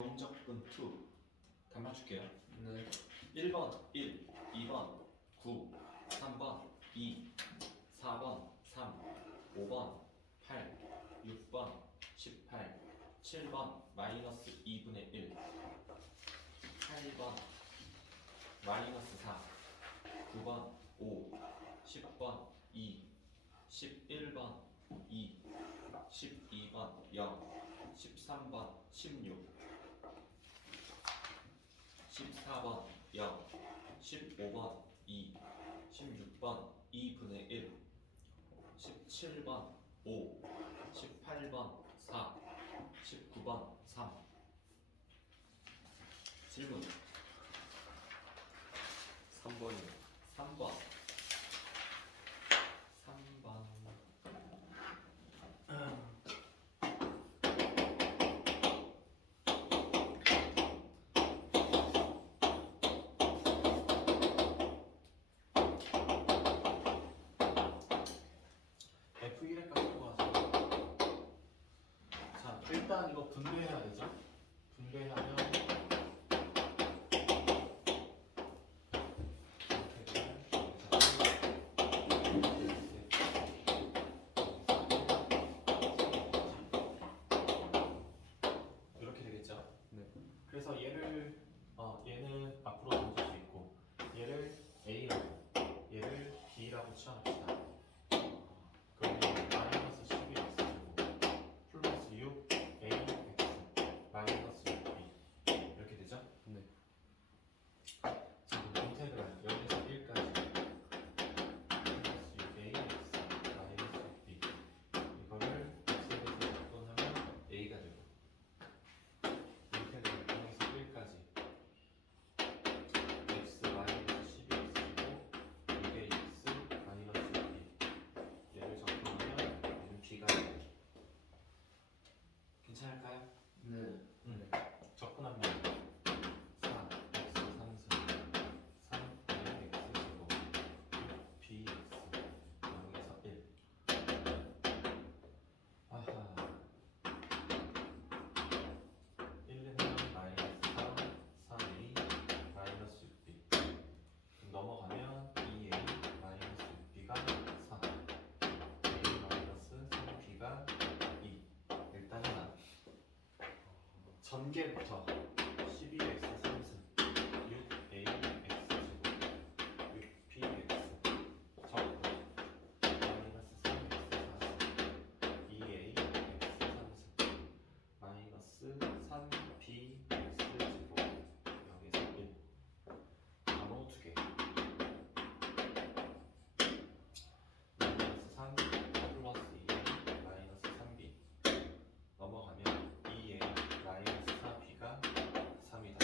용접분 2 답 맞출게요. 네. 1번 1, 2번 9, 3번 2, 4번 3, 5번 8, 6번 18, 7번 마이너스 2분의 1, 8번 마이너스 4, 9번 5, 10번 2, 11번 2, 12번 0, 13번 16, 14번 0, 15번 2, 16번 2분의 1, 17번 5, 18번 4, 19번 3. 질문 3번이요. 3번 3번 F1에까지 뽑아서 자 일단 이거 분배해야 되죠. 분배하면 이렇게 되겠죠. 네. 그래서 얘는 앞으로 던질 수 있고 얘를 A라고 얘를 B라고 치환합시다. 그러면 마이너스 12x 플러스 6 AX 마이너스 6B 이렇게 되죠? 네. 지금 인테그랄 0에서 1까지 플러스 6AX 마이너스 6B 이거를 X에 대해서 접근하면 A가 되고 인테그랄 0에서 1까지 x 마이너스 12x이고 6ax 마이너스 6b 얘를 적분하면 얘는 b가 돼요. 괜찮을까요? 네. 적분하면 4 x 3승 3 x 제곱 6 bx 0에서 1 아하 1은 마이너스 3 3a 마이너스 6b 그럼 넘어가면 2a 마이너스 6b가 4 a 마이너스 3b가 2 일단 하나 전개부터 12x 3승 6ax 제곱 6bx 적분 마이너스 3x 4승 2ax 3승 마이너스 3bx 제곱 0에서 1 나눠 2개 마이너스 3 플러스 2a 마이너스 3b 넘어가면 2a 마이너스 4b가 3이다.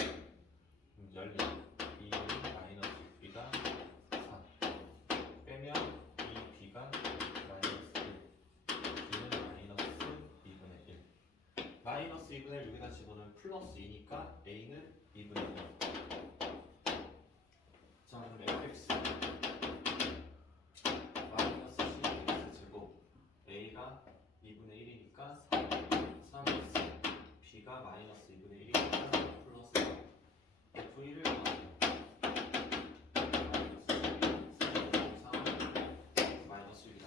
열리 2a 마이너스 6b가 3 빼면 2b가 마이너스 1 b는 마이너스 2분의 1 마이너스 2분의 1 여기다 집어넣으면 플러스 2니까 a는 2분의 1 자 그럼 fx 마이너스 12x 제곱 a가 2분의 1이니까 3x b가 마이너스 2분의 1이니까 플러스 f1을 마이너스 6이다.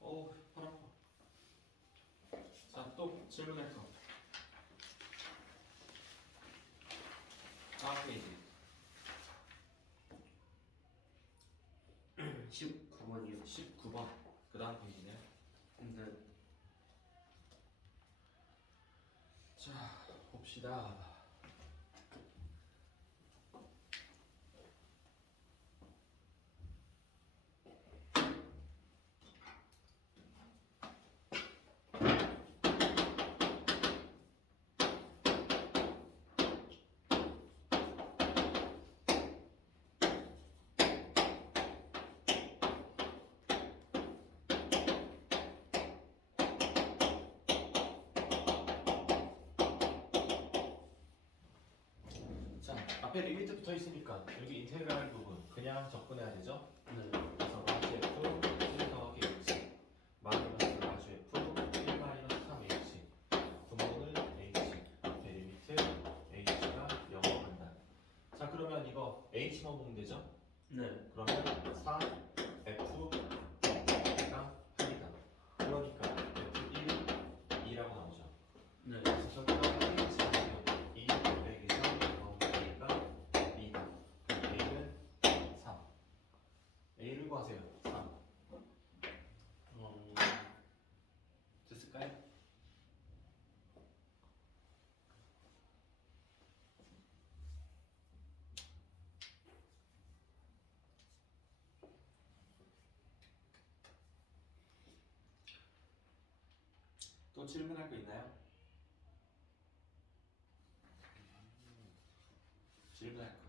어우 팔 아파. 자 또 질문할 거 다음 페이지 19번이요. 19번 그 다음 페이지네요. 네. 자 봅시다. 앞에 리미트 붙어 있으니까 여기 인테그랄 부분 그냥 접근해야 되죠? 네. 그래서 라지 f 1 더하기 h 마이너스 라지 f 1 마이너스 3h 분모는 h H 넣어보면 되죠? 네. 그러면 4 F 가 8이다. 그러니까 F1 2라고 나오죠. 네. 그래서 그다음에 H 2 빼기서 A가 2다. A는 3. A를 구하세요. 3. 됐을까요? 또 질문할 거 있나요? 질문할 거.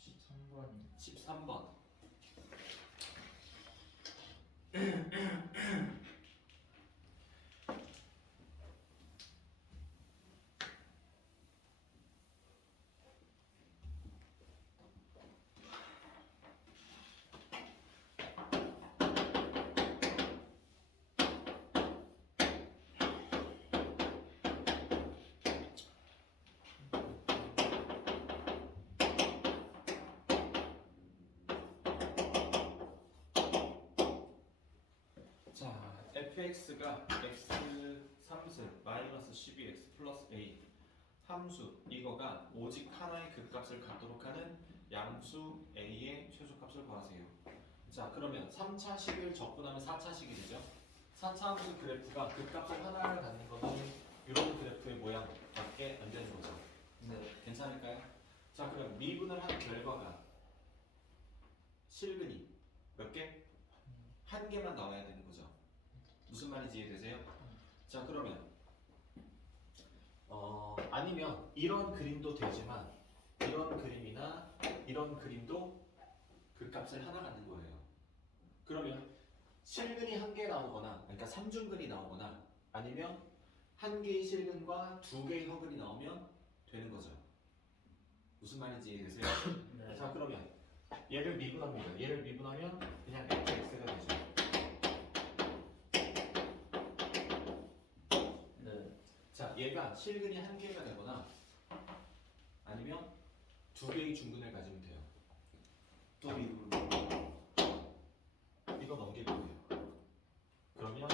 13번이 13번. 자, fx가 x 3승 마이너스 12x 플러스 a 함수 이거가 오직 하나의 극값을 갖도록 하는 양수 a의 최소값을 구하세요. 자, 그러면 3차식을 적분하면 4차식이 되죠. 4차 함수 그래프가 극값을 하나를 갖는 거는 이런 그래프의 모양밖에 안 되는 거죠. 네. 괜찮을까요? 자, 그럼 미분을 한 결과가 실근이 몇 개? 한 개만 나와야 되는 거죠. 무슨 말인지 이해되세요? 자, 그러면 아니면 이런 그림도 되지만 이런 그림이나 이런 그림도 그 값을 하나 갖는 거예요. 그러면 실근이 한 개 나오거나, 그러니까 삼중근이 나오거나, 아니면 한 개의 실근과 두 개의 허근이 나오면 되는 거죠. 무슨 말인지 이해되세요? 네. 자, 그러면 얘를 미분합니다. 얘를 미분하면 그냥 fx가 되죠. 네. 자, 얘가 실근이 한 개가 되거나 아니면 두 개의 중근을 가지면 돼요. 또 미분. 이거 넘길 거예요. 그러면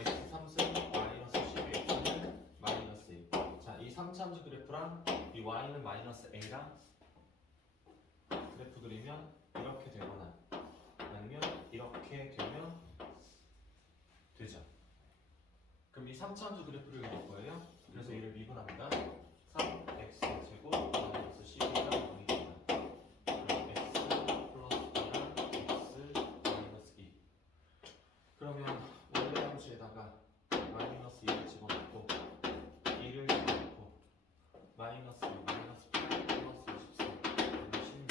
x 3승 마이너스 12x는 마이너스 1. 자, 이 3차 함수 그래프랑 이 y는 마이너스 a랑 그래프 그리면 이렇게 되거나 아니면 이렇게 되면 되죠. 그럼 이 3차 함수 그래프를 그릴 거예요. 그래서 얘를 미분합니다. 3x 제곱 마이너스 12가 0이 된다. 그럼 x 플러스 2랑 x 마이너스 2. 그러면 원래 함수에다가 마이너스 2를 집어넣고 2를 집어넣고 마이너스 2, 마이너스 8 플러스 24 그러면 16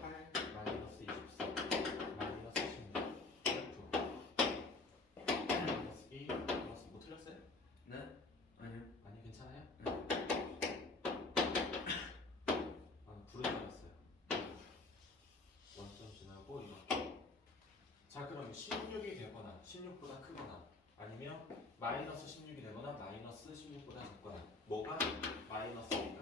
8 마이너스 24 마이너스 16 F 마이너스 2 플러스 뭐 틀렸어요? 네? 아니요. 아니 괜찮아요? 네. 아, 부른 줄 알았어요. 원점 지나고 이렇게. 자, 그럼 16이 되거나 16보다 크거나 아니면 마이너스 16이 되거나 마이너스 16보다 작거나 뭐가 마이너스 1가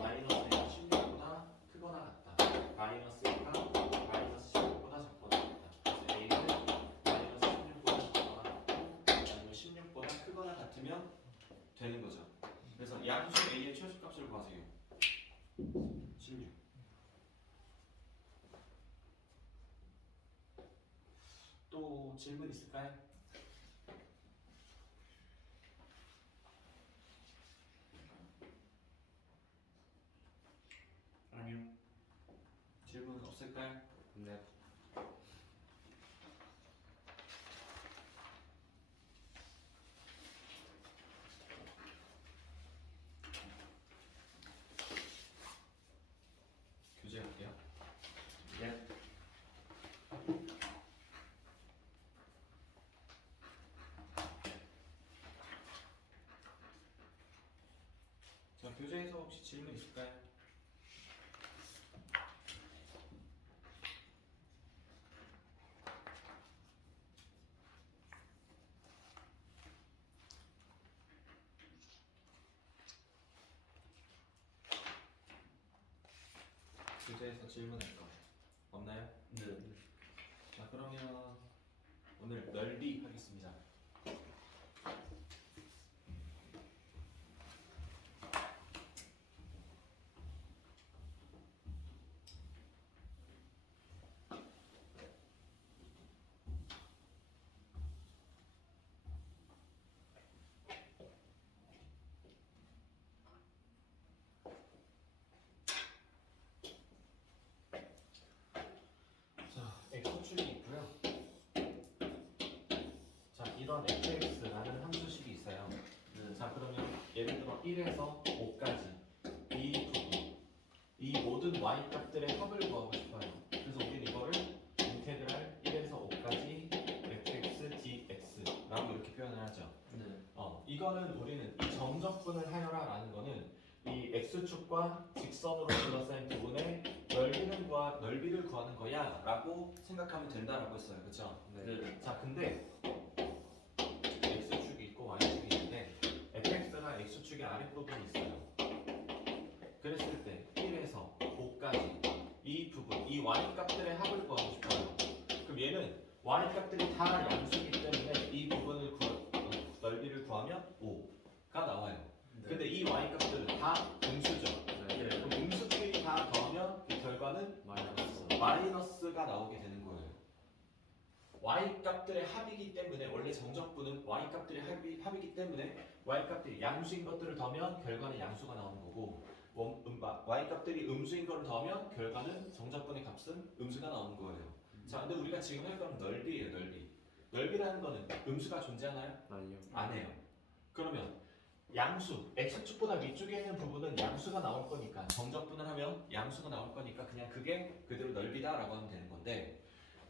마이너스 1가 16보다 크거나 같다. 마이너스 1가 마이너스 16보다 작거나 같다. 그래서 A는 마이너스 16보다 작거나 같고 아니면 16보다 크거나 같으면 되는 거죠. 그래서 양수 A의 최소값을 구하세요. 16. 또 질문 있을까요? 아니요. 질문 없을까요? 네. 교재할게요. 네. 자, 교재에서 혹시 질문 있을까요? 교재 대해서 질문할 거 없나요? 네. 자 그러면 오늘 넓이 하겠습니다. 자 x축이 있고요. 자 이런 fx라는 함수식이 있어요. 네. 자 그러면 예를 들어 1에서 5까지 이 부분 이 모든 y 값들의 합을 구하고 싶어요. 그래서 우리는 이거를 인테그랄 1에서 5까지 fx dx라고 이렇게 표현을 하죠. 네. 이거는 우리는 이 정적분을 하여라라는 거는 이 x축과 직선으로 둘러싸인 부분의 넓이를 구하는 거야라고 생각하면 된다라고 했어요. 그렇죠? 네. 자 근데 x축이 있고 y축이 있는데 fx가 x축의 아랫부분이 있어요. 그랬을 때 1에서 5까지 이 부분, 이 y 값들의 합을 구하고 싶어요. 그럼 얘는 y 값들이 다 양수이기 때문에 이 부분을 넓이를 구하면 5가 나와요. 네. 근데 이 y 값들은 다 음수죠. 네. 그럼 음수끼리 다 더하면 그 결과는 마이너스가 나오게 되는 거예요. y 값들의 합이기 때문에 원래 정적분은 y 값들의 합이기 때문에 y 값들이 양수인 것들을 더하면 결과는 양수가 나오는 거고 y 값들이 음수인 것을 더하면 결과는 정적분의 값은 음수가 나오는 거예요. 자, 근데 우리가 지금 할 거는 넓이에요, 넓이. 넓이라는 거는 음수가 존재하나요? 아니요. 안 해요. 그러면 양수, x축보다 위쪽에 있는 부분은 양수가 나올 거니까 정적분을 하면 양수가 나올 거니까 그냥 그게 그대로 넓이다라고 하면 되는 건데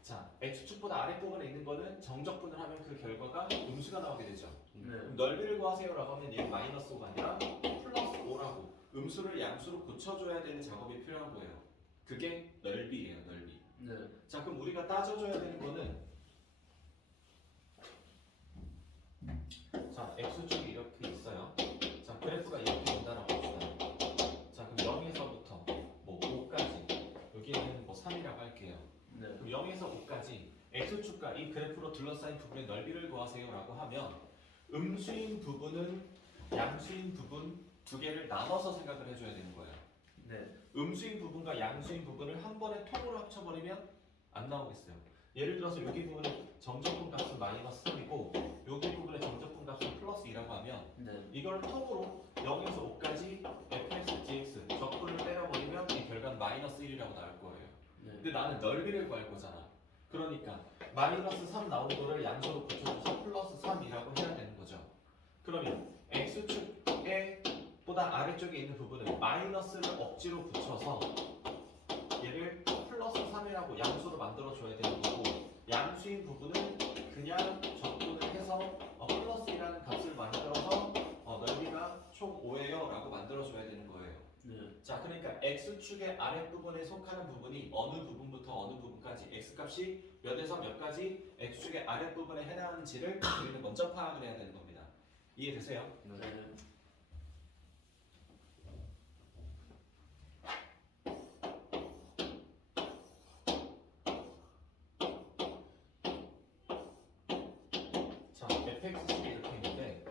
자, x축보다 아랫부분에 있는 거는 정적분을 하면 그 결과가 음수가 나오게 되죠. 네. 그럼 넓이를 구하세요라고 하면 얘는 마이너스 5가 아니라 플러스 5라고 음수를 양수로 고쳐줘야 되는 작업이 필요한 거예요. 그게 넓이에요, 넓이. 네. 자, 그럼 우리가 따져줘야 되는 거는 자, x축이 이렇게 있어요. 자, 그래프가 이렇게 온다라고 합시다. 자, 그럼 0에서부터 뭐 5까지 여기는 뭐 3이라고 할게요. 네. 그럼 0에서 5까지 x축과 이 그래프로 둘러싸인 부분의 넓이를 구하세요라고 하면 음수인 부분은 양수인 부분 두 개를 나눠서 생각을 해줘야 되는 거예요. 네. 음수인 부분과 양수인 부분을 한 번에 통으로 합쳐버리면 안 나오겠어요. 예를 들어서 여기 부분의 정적분 값은 마이너스 3이고 여기 부분의 정적분 값은 플러스 2라고 하면 네. 이걸 통으로 0에서 5까지 fx, dx 적분을 때려버리면 이 결과는 마이너스 1이라고 나올 거예요. 네. 근데 나는 넓이를 구할 거잖아. 그러니까 마이너스 3 나오는 거를 양수로 고쳐줘서 플러스 3이라고 해야 되는 거죠. 그러면 x축에 보다 아래쪽에 있는 부분은 마이너스를 억지로 붙여서 얘를 플러스 3이라고 양수로 만들어줘야 되는 거고 양수인 부분은 그냥 적분을 해서 플러스 2라는 값을 만들어서 넓이가 총 5예요 라고 만들어줘야 되는 거예요. 네. 자, 그러니까 x축의 아랫부분에 속하는 부분이 어느 부분부터 어느 부분까지 x값이 몇에서 몇까지 x축의 아랫부분에 해당하는지를 우리는 먼저 파악을 해야 되는 겁니다. 이해되세요? 네. 자, fx축이 이렇게 있는데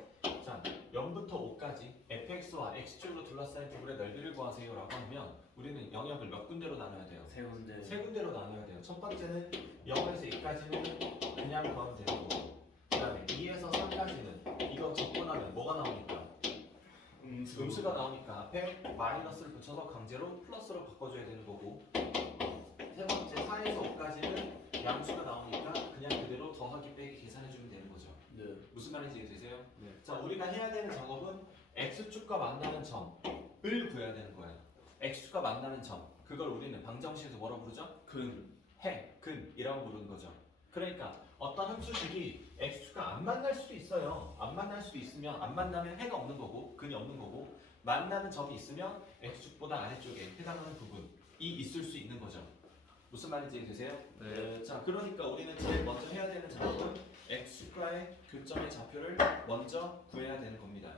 자, 0부터 5까지 fx와 x축으로 둘러싸인 부분의 넓이를 구하세요라고 하면 우리는 영역을 몇 군데로 나눠야 돼요? 세 군데. 세 군데로 나눠야 돼요. 첫 번째는 0에서 2까지는 그냥 구하면 되는 거고 그 다음에 2에서 3까지는 이거 적분하면 뭐가 나오니까? 음수가 나오니까 앞에 마이너스를 붙여서 강제로 플러스로 바꿔줘야 되는 거고 세 번째 4에서 5까지는 양수가 나오니까 그냥 그대로 더하기 빼기 계산해주면 되는 거죠. 네. 무슨 말인지 이해되세요? 네. 자, 우리가 해야 되는 작업은 x축과 만나는 점을 구해야 되는 거예요. x축과 만나는 점 그걸 우리는 방정식에서 뭐라고 부르죠? 근이라고 부르는 거죠. 그러니까 어떤 함수식이 x축과 안 만날 수도 있어요. 안 만날 수도 있으면 안 만나면 해가 없는 거고 근이 없는 거고 만나는 점이 있으면 x축보다 아래쪽에 해당하는 부분이 있을 수 있는 거죠. 무슨 말인지 되세요? 네. 자, 그러니까 우리는 제일 먼저 해야 되는 작업은 x축과의 교점의 좌표를 먼저 구해야 되는 겁니다.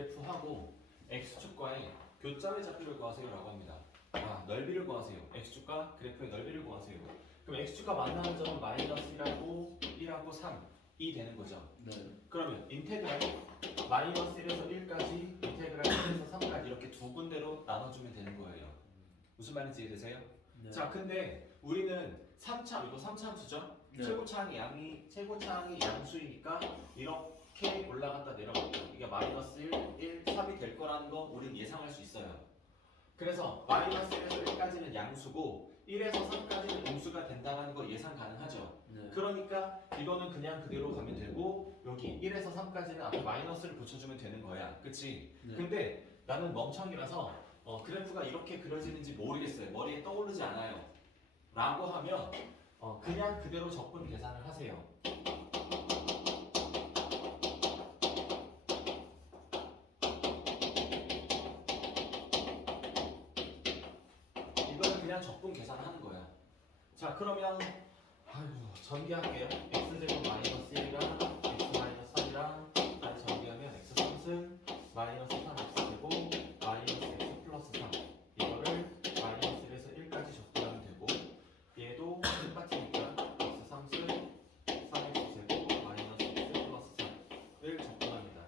그래프하고 x축과의 교점의 좌표를 구하세요라고 합니다. 아, 넓이를 구하세요. x축과 그래프의 넓이를 구하세요. 그럼 x축과 만나는 점은 마이너스 1하고 1하고 3이 되는 거죠. 네. 그러면 인테그랄 마이너스 1에서 1까지 인테그랄 1에서 3까지 이렇게 두 군데로 나눠주면 되는 거예요. 무슨 말인지 이해되세요? 네. 자, 근데 우리는 3차, 이거 3차함수죠? 네. 최고차항이 양수이니까 이렇게 올라갔다 내려갔다 이게 마이너스 1, 3이 될 거라는 거 우린 예상할 수 있어요. 그래서 마이너스 1에서 1까지는 양수고 1에서 3까지는 음수가 된다는 거 예상 가능하죠. 네. 그러니까 이거는 그냥 그대로 가면 되고 여기 1에서 3까지는 앞에 마이너스를 붙여주면 되는 거야. 그치? 네. 근데 나는 멍청이라서 그래프가 이렇게 그려지는지 모르겠어요. 머리에 떠오르지 않아요. 라고 하면 그냥 그대로 적분 계산을 하세요. 이거는 그냥 적분 계산하는 거야. 자, 그러면 아이고 전개할게요. x제곱 마이너스 1이랑 x 마이너스 3이랑 다시 전개하면 x 3승 마이너스 3x제곱 마이너스 x 플러스 3 이거를 마이너스 1에서 1까지 적분하면 되고 얘도 똑같으니까 x 3승 3x제곱 마이너스 x 플러스 3을 적분합니다.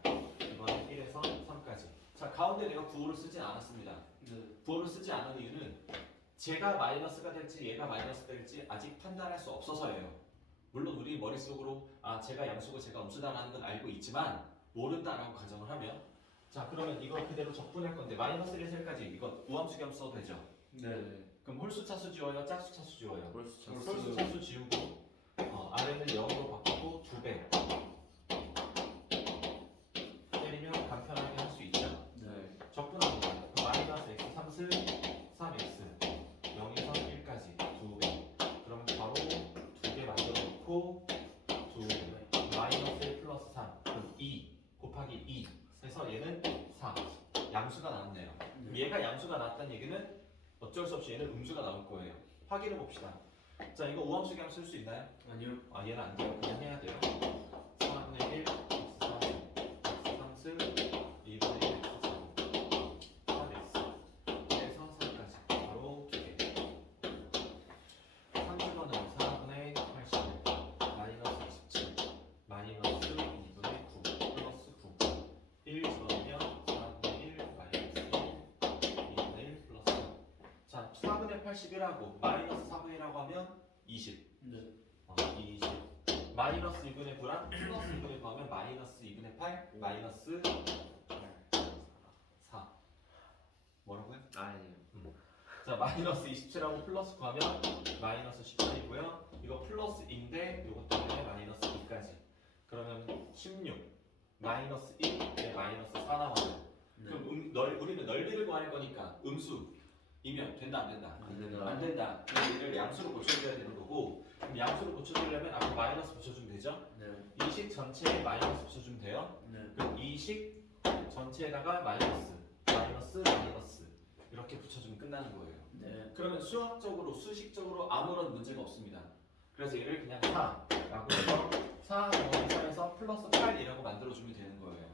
이번엔 1에서 3까지. 자, 가운데 내가 구호를 쓰진 않았습니다. 네. 구호를 쓰지 않은 이유는 제가 마이너스가 될지 얘가 마이너스 될지 아직 판단할 수 없어서예요. 물론 우리 머릿속으로 제가 양수고 제가 음수다라는 건 알고 있지만 모른다라고 가정을 하면 자, 그러면 이거 그대로 적분할 건데 마이너스 1에서 1까지 이거 우함수 겸 써도 되죠? 네. 그럼 홀수차수 지워요? 짝수차수 지워요? 홀수차수. 홀수차수 지우고 아래는 0으로 바꾸고 2배 때리면 간편하게 할 수 있죠? 네. 적분합니다. 그럼 마이너스 x 3승 3x 0에서 1까지 2배. 그러면 바로 2개 만들어 놓고 2배 마이너스 1 플러스 3 그럼 2 곱하기 2 해서 얘는 4 양수가 나왔네요. 그럼 얘가 양수가 나왔다는 얘기는 어쩔 수 없이 얘는 음수가 나올 거예요. 확인해 봅시다. 자, 이거 우함수 그냥 쓸 수 있나요? 아니요. 얘는 안 돼요. 그냥 해야 돼요. 4분의 1 x 3승 2분의 1 x 4 3x 해서 3까지 바로 2개 3주번은 4분의 81 마이너스 27 마이너스 2분의 9 플러스 9 1 집어넣으면 4분의 1 마이너스 2분의 1 플러스 3 자, 4분의 81하고 마이너스 4분의 1하고 하면 20 네. 20 마이너스 2분의 9랑 플러스 2분의 9 하면 마이너스 2분의 8 마이너스 4 뭐라고요? 아니요. 자, 마이너스 27하고 플러스 9 하면 마이너스 18이고요. 이거 플러스인데 이것 때문에 마이너스 2까지. 그러면 16 마이너스 1에 마이너스 4 나와요. 네. 그럼 우리는 넓이를 구할 거니까 음수이면 된다 안 된다? 안 된다. 안 된다. 그럼 얘를 양수로 고쳐줘야 되는 거고 그럼 양수로 고쳐주려면 앞에 마이너스 붙여주면 되죠? 네. 이 식 전체에 마이너스 붙여주면 돼요. 네. 그럼 이 식 전체에다가 마이너스 이렇게 붙여주면 끝나는 거예요. 네. 그러면 수학적으로 수식적으로 아무런 문제가 없습니다. 그래서 얘를 그냥 4라고 해서 4 더하기 4에서 플러스 8이라고 만들어주면 되는 거예요.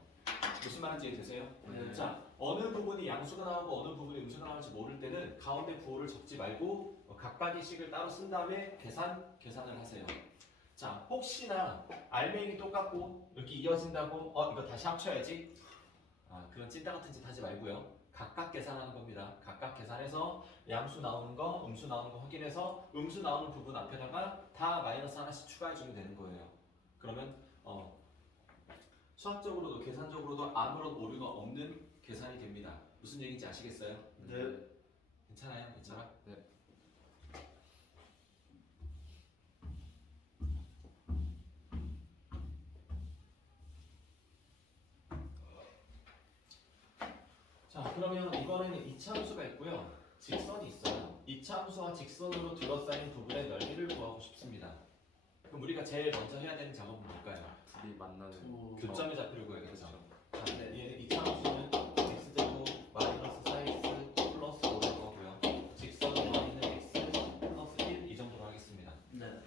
무슨 말인지 이해되세요? 네. 자, 어느 부분이 양수가 나오고 어느 부분이 음수가 나올지 모를 때는 가운데 구호를 적지 말고 각각의 식을 따로 쓴 다음에 계산을 하세요. 자, 혹시나 알맹이 똑같고 이렇게 이어진다고 이거 다시 합쳐야지 그런 찐따 같은 짓 하지 말고요. 각각 계산하는 겁니다. 각각 계산해서 양수 나오는 거, 음수 나오는 거 확인해서 음수 나오는 부분 앞에다가 다 마이너스 하나씩 추가해주면 되는 거예요. 그러면 수학적으로도 계산적으로도 아무런 오류가 없는 계산이 됩니다. 무슨 얘기인지 아시겠어요? 네. 괜찮아요? 괜찮아? 네. 자, 그러면 이번에는 이차함수가 있고요. 직선이 있어요. 이차함수와 직선으로 둘러싸인 부분의 넓이를 구하고 싶습니다. 그럼 우리가 제일 먼저 해야 되는 작업은 뭘까요? 둘이 만나는 교점의 좌표를 구해야겠죠. 자, 근데 얘는 이차함수는 x제곱 마이너스 4x 플러스 5일 거고요. 직선은 y는 x 플러스 1 이 정도로 하겠습니다. 네.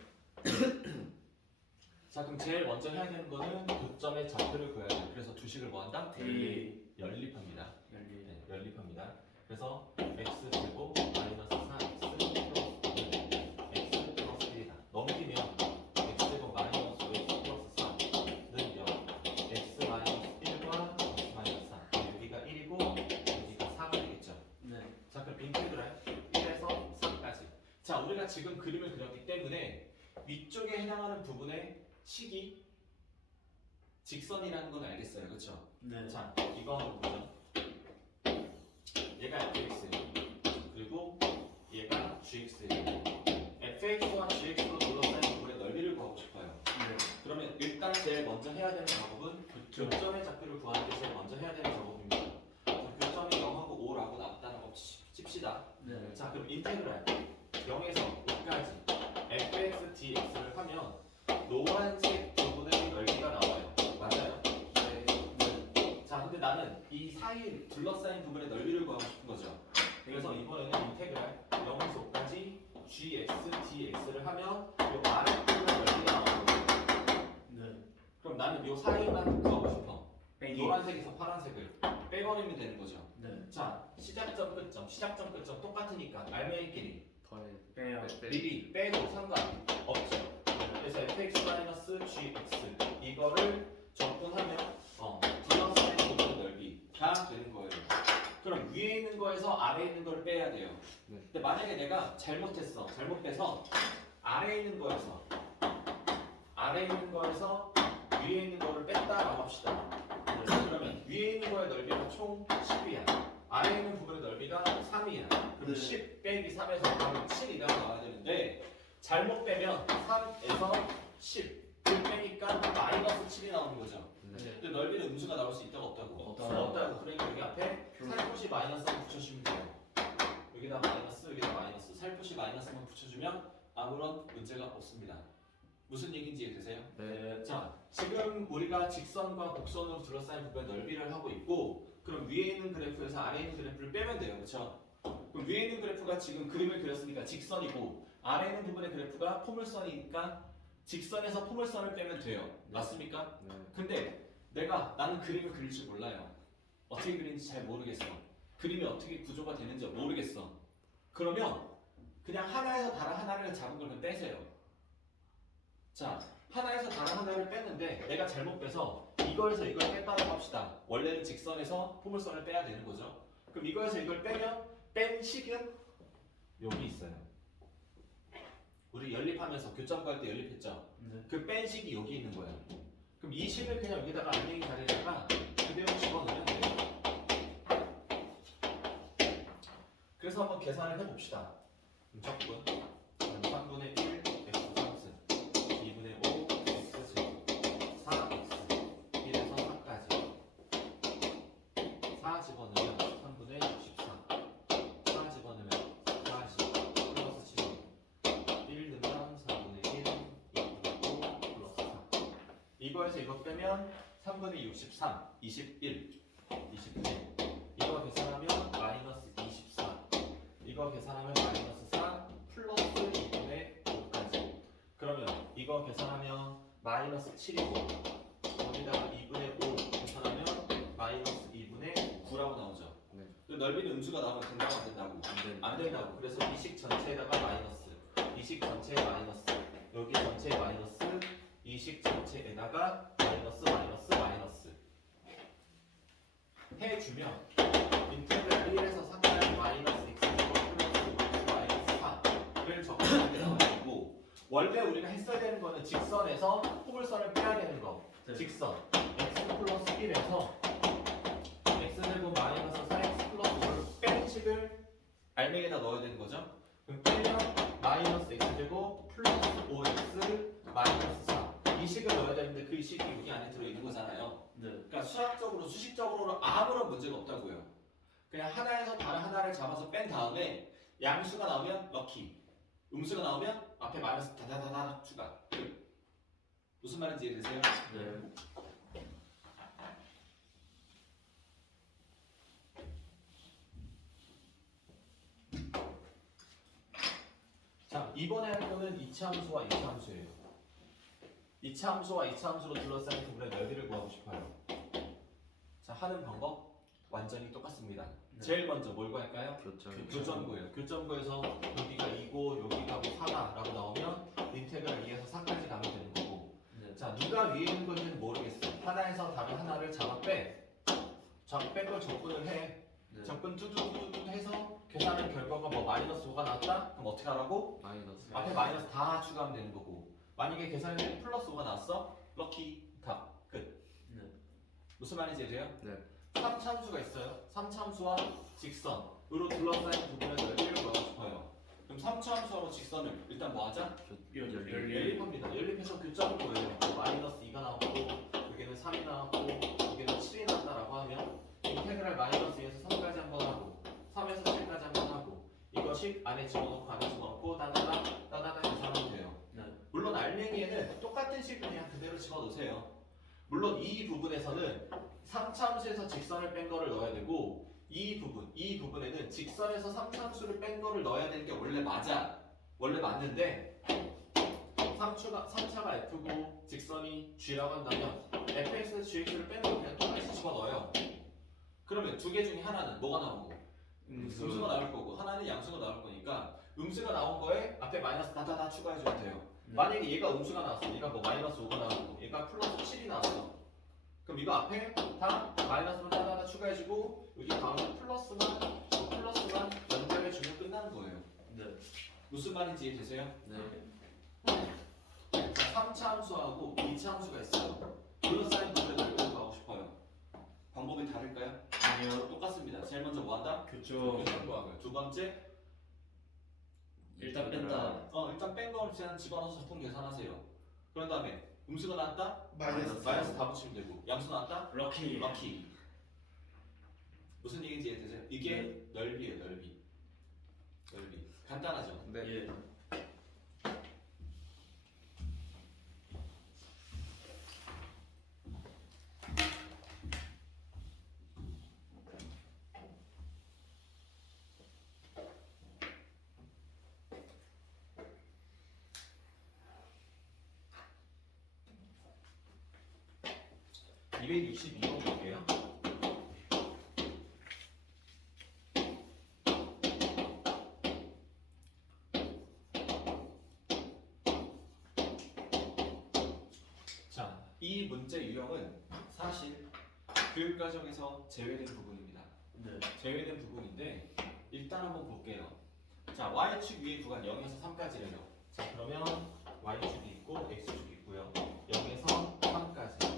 자 그럼 제일 먼저 해야 되는 거는 교점의 좌표를 구해야 돼. 그래서 두식을 뭐 한다? 연립합니다. 네, 연립합니다. 그래서 x 제곱 마이너스 4x 플러스 1은 x 플러스 1이다. 넘기면 x 제곱 마이너스 5x 플러스 4는 0 x 마이너스 1과 x 마이너스 4 여기가 1이고 여기가 4가 되겠죠. 네. 자 그럼 인테그랄 1에서 3까지. 자 우리가 지금 그림을 그렸기 때문에 위쪽에 해당하는 부분의 식이 직선이라는 건 알겠어요. 그렇죠? 네. 자 이거 한번 보죠. 얘가 fx 그리고 얘가 gx fx와 gx로 둘러싸인 부분의 넓이를 구하고 싶어요. 네. 그러면 일단 제일 먼저 해야 되는 작업은 교점의 좌표를 구하는 게 제일 먼저 해야 되는 작업입니다. 자, 교점이 0하고 5라고 나왔다는 거 칩시다. 네. 자 그럼 인테그랄 0에서 5까지 fx dx를 하면 노란색 부분의 넓이가 나와요. 맞아요? 네. 자 근데 나는 이 사이 둘러싸인 부분의 넓이를 구하고 싶은 거죠. 그래서 이번에는 인테그랄 0에서 5까지 gx dx를 하면 이 아래 부분의 넓이가 나와요. 네. 그럼 나는 이 사이만 구하고 싶어. 빼기. 노란색에서 파란색을 빼버리면 되는 거죠. 네. 자 시작점 끝점 시작점 끝점 똑같으니까 알맹이끼리 빼요. 미리 빼도 상관없죠. 그래서 fx-gx 이거를 적분하면 둘러싸인 부분의 넓이가 되는 거예요. 그럼 위에 있는 거에서 아래에 있는 걸 빼야 돼요. 네. 근데 만약에 내가 잘못했어. 잘못 빼서 아래에 있는 거에서 위에 있는 거를 뺐다라고 합시다. 그러면 위에 있는 거의 넓이가 총 10이야. 아래에 있는 부분의 넓이가 3이야. 그럼 네. 10 빼기 3에서 답은 7이라고 나와야 되는데 잘못 빼면 3에서 10을 빼니까 마이너스 7이 나오는 거죠. 근데 넓이는 음수가 나올 수 있다고 없다고? 없어요. 그러니까 여기 앞에 살포시 마이너스만 붙여주면 돼요. 여기다 마이너스, 여기다 마이너스. 살포시 마이너스만 붙여주면 아무런 문제가 없습니다. 무슨 얘기인지 이해되세요? 네. 자, 지금 우리가 직선과 곡선으로 둘러싸인 부분의 넓이를 하고 있고, 그럼 위에 있는 그래프에서 아래에 있는 그래프를 빼면 돼요. 그렇죠? 그럼 위에 있는 그래프가 지금 그림을 그렸으니까 직선이고, 아래에 있는 부분의 그래프가 포물선이니까 직선에서 포물선을 빼면 돼요. 맞습니까? 네. 근데 나는 그림을 그릴 줄 몰라요. 어떻게 그리는지 잘 모르겠어. 그림이 어떻게 구조가 되는지 모르겠어. 그러면 그냥 하나에서 다른 하나를 잡은 걸 그냥 빼세요. 자, 하나에서 다른 하나를 뺐는데 내가 잘못 빼서 이거에서 이걸 뺐다고 합시다. 원래는 직선에서 포물선을 빼야 되는 거죠. 그럼 이거에서 이걸 빼면 뺀 식은 여기 있어요. 우리 연립하면서 교점 구할 때 연립했죠. 네. 그 뺀 식이 여기 있는 거예요. 그럼 이 식을 그냥 여기다가 알맹이 자리에다가 그대로 집어넣으면 돼요. 그래서 한번 계산을 해봅시다. 적분 3분의 1 x 3승 2분의 5 x 제곱 4x 1에서 4까지 4 집어넣으면 3분의 64 4 집어넣으면 40 플러스 7 1 넣으면 4분의 1 2분의 5 플러스 4 이거에서 이거 빼면 3분의 63 21 21 이거 계산하면 마이너스 24 이거 계산하면 마이너스 4 플러스 2분의 5까지 그러면 이거 계산하면 마이너스 7이고 여기다가 2분의 5 계산하면 마이너스 2분의 9라고 나오죠. 네. 그 넓이는 음수가 나오면 된다고 안 된다고? 안 된다고. 그래서 이 식 전체에다가 마이너스 이 식 전체에 마이너스 여기 전체에 마이너스 이 식 전체에다가 마이너스 마이너스 마이너스 해주면 인테그랄 1에서 3까지 마이너스 x 플러스 마이너스 4를 적분하는 게 나와있고 원래 우리가 했어야 되는 거는 직선에서 포물선을 빼야 되는 거 네. 직선 x 플러스 1에서 x제곱 마이너스 4x 플러스 5를 뺀 식을 알맹이에다 넣어야 되는 거죠. 그럼 빼면 마이너스 x제곱 플러스 5x 마이너스 4 이 식을 넣어야 되는데 그 식이 여기 안에 들어있는 거잖아요. 네. 그러니까 수학적으로 수식적으로는 아무런 문제가 없다고요. 그냥 하나에서 다른 하나를 잡아서 뺀 다음에 양수가 나오면 럭키 음수가 나오면 앞에 마이너스 다다다다 추가 끝. 무슨 말인지 이해되세요? 네. 자 이번에 할 거는 이차 함수와 이차 함수예요. 이차 함수와 이차 함수로 둘러싸인 부분의 넓이를 구하고 싶어요. 자, 하는 방법 완전히 똑같습니다. 네. 제일 먼저 뭘 구할까요? 교점. 교점구예요. 교점구에서 여기가 2고 여기가 4다라고 나오면 인테그랄 2에서 4까지 가면 되는 거고. 네. 자, 누가 위에 있는 건지는 모르겠어. 하나에서 다른 하나를 잡아 빼. 잡아 뺀 걸 적분을 해. 네. 적분 뚜두두두 해서 계산한 결과가 뭐 마이너스 5가 나왔다? 그럼 어떻게 하라고? 마이너스. 앞에 마이너스 다 추가하면 되는 거고. 만약에 계산했는데 플러스 5가 나왔어? 럭키 답. 끝. 네. 무슨 말인지 이해돼요? 네. 3차함수가 있어요. 3차함수와 직선으로 둘러싸인 부분의 넓이를 구하고 싶어요. 그럼 3차함수하고 직선을 일단 뭐 하자? 연립합니다. 연립해서 교점을 보여요. 마이너스 2가 나왔고 여기는 3이 나왔고 여기는 7이 나왔다라고 하면 인테그랄 마이너스 2에서 3까지 한번 하고 3에서 7까지 한번 하고 이것이 안에 집어넣고 안에 집어넣고 따다다 계산하면 돼요. 네. 물론 알맹이에는 똑같은 식을 그냥 그대로 집어넣으세요. 물론 이 부분에서는 3차함수에서 직선을 뺀 거를 넣어야 되고 이 부분에는 직선에서 3차함수를 뺀 거를 넣어야 되는 게 원래 맞아. 원래 맞는데 3차가 F고 직선이 G라고 한다면 fx에서 gx를 빼는 거 그냥 똑같이 집어넣어요. 그러면 두 개 중에 하나는 뭐가 나오고? 음수가 나올 거고 하나는 양수가 나올 거니까 음수가 나온 거에 앞에 마이너스 다다다 추가해주면 돼요. 만약에 얘가 음수가 나왔어. 얘가 뭐 마이너스 5가 나왔고 얘가 플러스 7이 나왔어. 그럼 이거 앞에 다 마이너스만 다다다 추가해주고 여기 가운데 플러스만 연결해주면 끝나는 거예요. 네. 무슨 말인지 이해되세요? 네. 3차 함수하고 2차 함수가 있어요. 둘러싸인 부분의 넓이를 구하고 싶어요. 방법이 다를까요? 아니요. 똑같습니다. 제일 먼저 뭐 한다? 교점. 구하고요. 두 번째 일단 뺀다. 일단 뺀 걸 그냥 집어넣어서 적분 계산하세요. 그런 다음에 음수가 나왔다? 마이너스. 다 붙이면 되고 양수 나왔다? 럭키. 럭키. 무슨 얘기인지 이해되세요? 이게 네. 넓이에요. 넓이. 간단하죠? 네. 예. 번 볼게요. 자, 이 문제 유형은 사실 교육 과정에서 제외된 부분입니다. 네. 제외된 부분인데 일단 한번 볼게요. 자, y축 위의 구간 0에서 3까지래요. 자, 그러면 y축이 있고 x축이 있고요. 0에서 3까지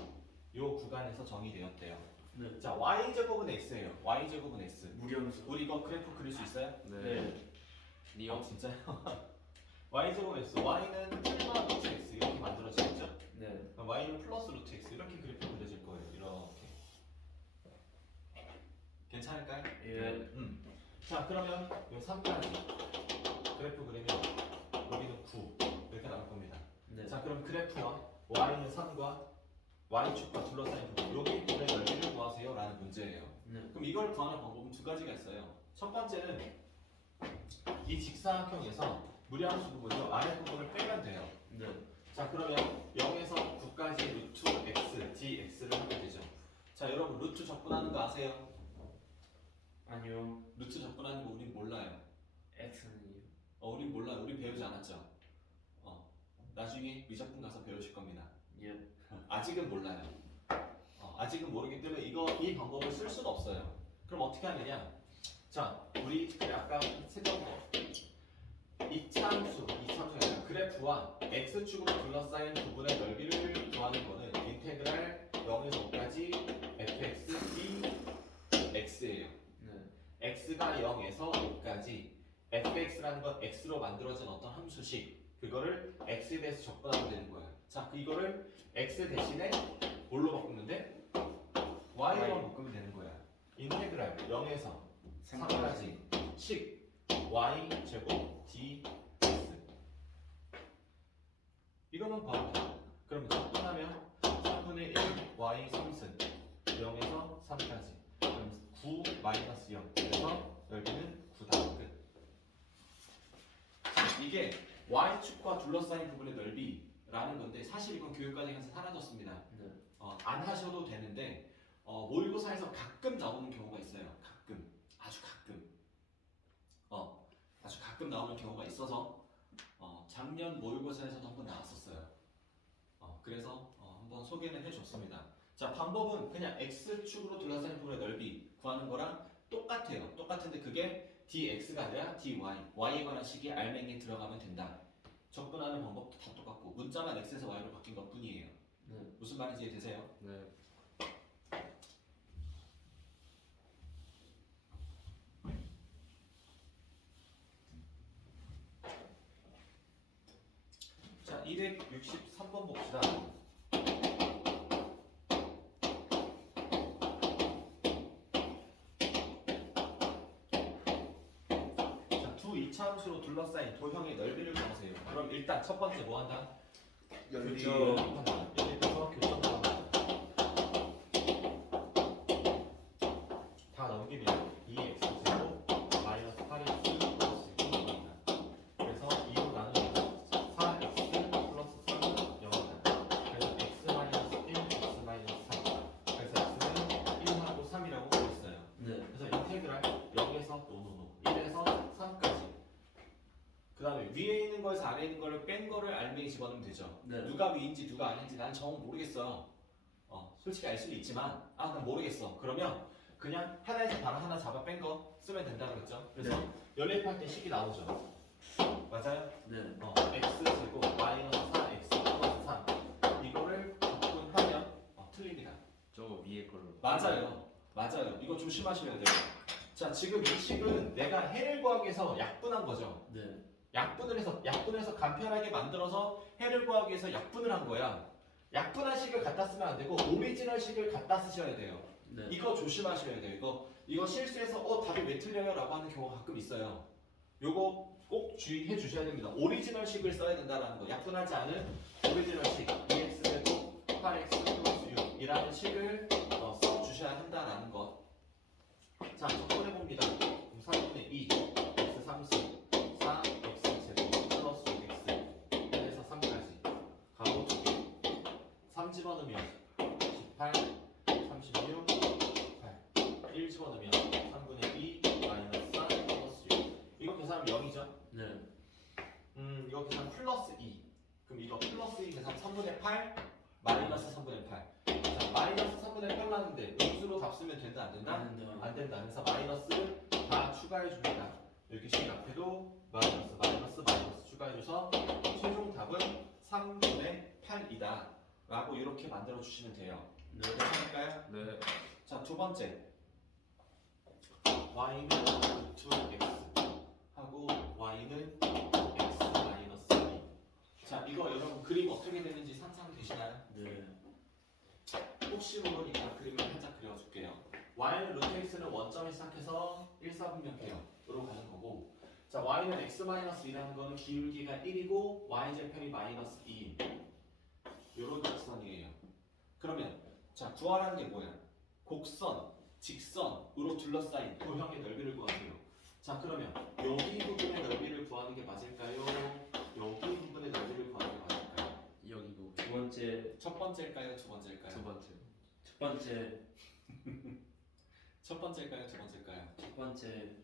이 구간에서 정의되었대요. 네. 자, y제곱은 x예요. y제곱은 x. 무리함수. 우리 이거 그래프 그릴 수 있어요? 네. 아, 진짜요? y제곱 x. y는 플러스 루트 x 이렇게 만들어지겠죠? 네. 그럼 y는 플러스 루트 x 이렇게 그래프 그려질 거예요. 이렇게. 괜찮을까요? 예. 자, 그러면 이 3까지 그래프 그리면 여기는 9 이렇게 나올 겁니다. 네. 자, 그럼 그래프와 y는 3과 y축과 둘러싸인 부분 여기 부분의 넓이를 구하세요 라는 문제예요. 네. 그럼 이걸 구하는 방법은 두 가지가 있어요. 첫 번째는 이 직사각형에서 무리함수 부분이요 아래 부분을 빼면 돼요. 네. 자, 그러면 0에서 9까지 루트 x, dx를 하게 되죠. 자, 여러분 루트 적분하는 거 아세요? 아니요. 루트 적분하는 거 우린 몰라요. x는요. 우린 몰라요. 우린 배우지 않았죠. 나중에 미적분 가서 배우실 겁니다. 예. 아직은 몰라요. 아직은 모르기 때문에 이 방법을 쓸 수가 없어요. 그럼 어떻게 하느냐? 자, 우리 아까 했던 거 2차 함수가 아니라 그래프와 x축으로 둘러싸인 부분의 넓이를 구하는 거는 인테그랄 0에서 5까지 fx dx예요. 네. x가 0에서 5까지 fx라는 건 x로 만들어진 어떤 함수식 그거를 x에 대해서 적분하면 되는 거예요. 자, 이거를 x 대신에 뭘로 바꾸는데 y로 바꾸면 되는 거야. 인테그랄 0에서 3까지 식 y 제곱 dx 이거만 봐도 돼. 그러면 적분하면 3분의 1 y 3승 0에서 3까지 그럼 9 마이너스 0 그래서 넓이는 9다. 끝. 이게 y축과 둘러싸인 부분의 넓이 라는 건데 사실 이건 교육과정에서 사라졌습니다. 네. 안 하셔도 되는데 모의고사에서 가끔 나오는 경우가 있어요. 가끔, 아주 가끔, 아주 가끔 나오는 경우가 있어서 작년 모의고사에서도 한번 나왔었어요. 그래서 한번 소개를 해줬습니다. 자, 방법은 그냥 x축으로 둘러싸인 부분의 넓이 구하는 거랑 똑같아요. 똑같은데 그게 dx가 아니라 dy, y에 관한 식이 알맹이에 들어가면 된다. 접근하는 방법도 다 똑같고 문자만 x에서 y로 바뀐 것 뿐이에요. 네. 무슨 말인지 이해되세요? 네. 자, 263번 봅시다. 자, 두 이차함수로 둘러싸인 도형의 넓이를 구하세요. 그럼 일단 첫 번째 뭐 한다? 교점한다. 예를 들어서 교점한다. 다 넘기면 2x제곱 마이너스 8x 플러스 6입니다. 그래서 2로 나누면 4x 플러스 3은 0이다. 그래서 x 마이너스 1, x 마이너스 3. 그래서 x는 1하고 3이라고 보였어요. 네. 그래서 인테그랄 0에서 노노노 1에서 3까지. 그 다음에 위에 있는 거에서 아래에 있는 거를 뺀 거를 알맹이 집어넣으면 되죠. 네. 누가 위인지 누가 아닌지 난 정 모르겠어요. 솔직히 알 수도 있지만 난 모르겠어. 그러면 그냥 하나에서 바로 하나 잡아 뺀 거 쓰면 된다고 그랬죠. 그래서 연립할 때 식이 나오죠. 맞아요? 네. x제곱 마이너스 4x 플러스 3 이거를 접근하면 틀립니다. 저거 위에 걸로. 맞아요. 이거 조심하셔야 돼요. 자, 지금 이 식은 내가 해를 구하기 위해서 약분한 거죠. 네. 약분을 해서 간편하게 만들어서 해를 구하기 위해서 약분을 한 거야. 약분한 식을 갖다 쓰면 안 되고 오리지널 식을 갖다 쓰셔야 돼요. 네. 이거 조심하셔야 돼요. 이거 실수해서 답이 왜 틀려요? 라고 하는 경우가 가끔 있어요. 요거 꼭 주의해 주셔야 됩니다. 오리지널 식을 써야 된다는 거. 약분하지 않은 오리지널 식 2x제곱 8x 플러스 6이라는 식을 써 주셔야 한다는 것. 자, 접근해 봅니다. 3분의 2 x 3승 4 x 제곱 플러스 6x 1에서 3까지 가로 2개 3 집어넣으면 18 36 8 1 집어넣으면 3분의 2 마이너스 4 플러스 6 이거 계산하면 0이죠? 네. 이거 계산 플러스 2 그럼 이거 플러스 2 계산 3분의 8 마이너스 3분의 8 자, 마이너스 3분의 8 나는데 음수로 답 쓰면 된다 안 된다? 안 된다. 안 된다. 그래서 마이너스 다 추가해 줍니다. 이렇게 식 앞에도 마이너스 추가해줘서 최종 답은 3분의 8이다 라고 이렇게 만들어 주시면 돼요. 네. 괜찮을까요? 네. 자, 두 번째 y는 2x 하고 y는 x 마이너스 2. 자, 이거 여러분 그림 어떻게 되는지 상상되시나요? 네. 혹시 모르니까 그림을 살짝 그려줄게요. y는 루트 x는 원점에 시작해서 1, 4분면계로 가는 거고, 자, y는 x-1이라는 거는 기울기가 1이고 y제편이 마이너스 2인 요런 곡선이에요. 그러면 자, 구하라는 게 뭐야? 곡선, 직선으로 둘러싸인 도형의 넓이를 구하세요. 자, 그러면 여기 부분의 넓이를 구하는 게 맞을까요? 여기 부분의 넓이를 구하는 게 맞을까요? 여기고 두 번째. 첫 번째일까요? 두 번째일까요? 두 번째. 첫 번째. 첫 번째일까요? 두 번째일까요? 첫 번째.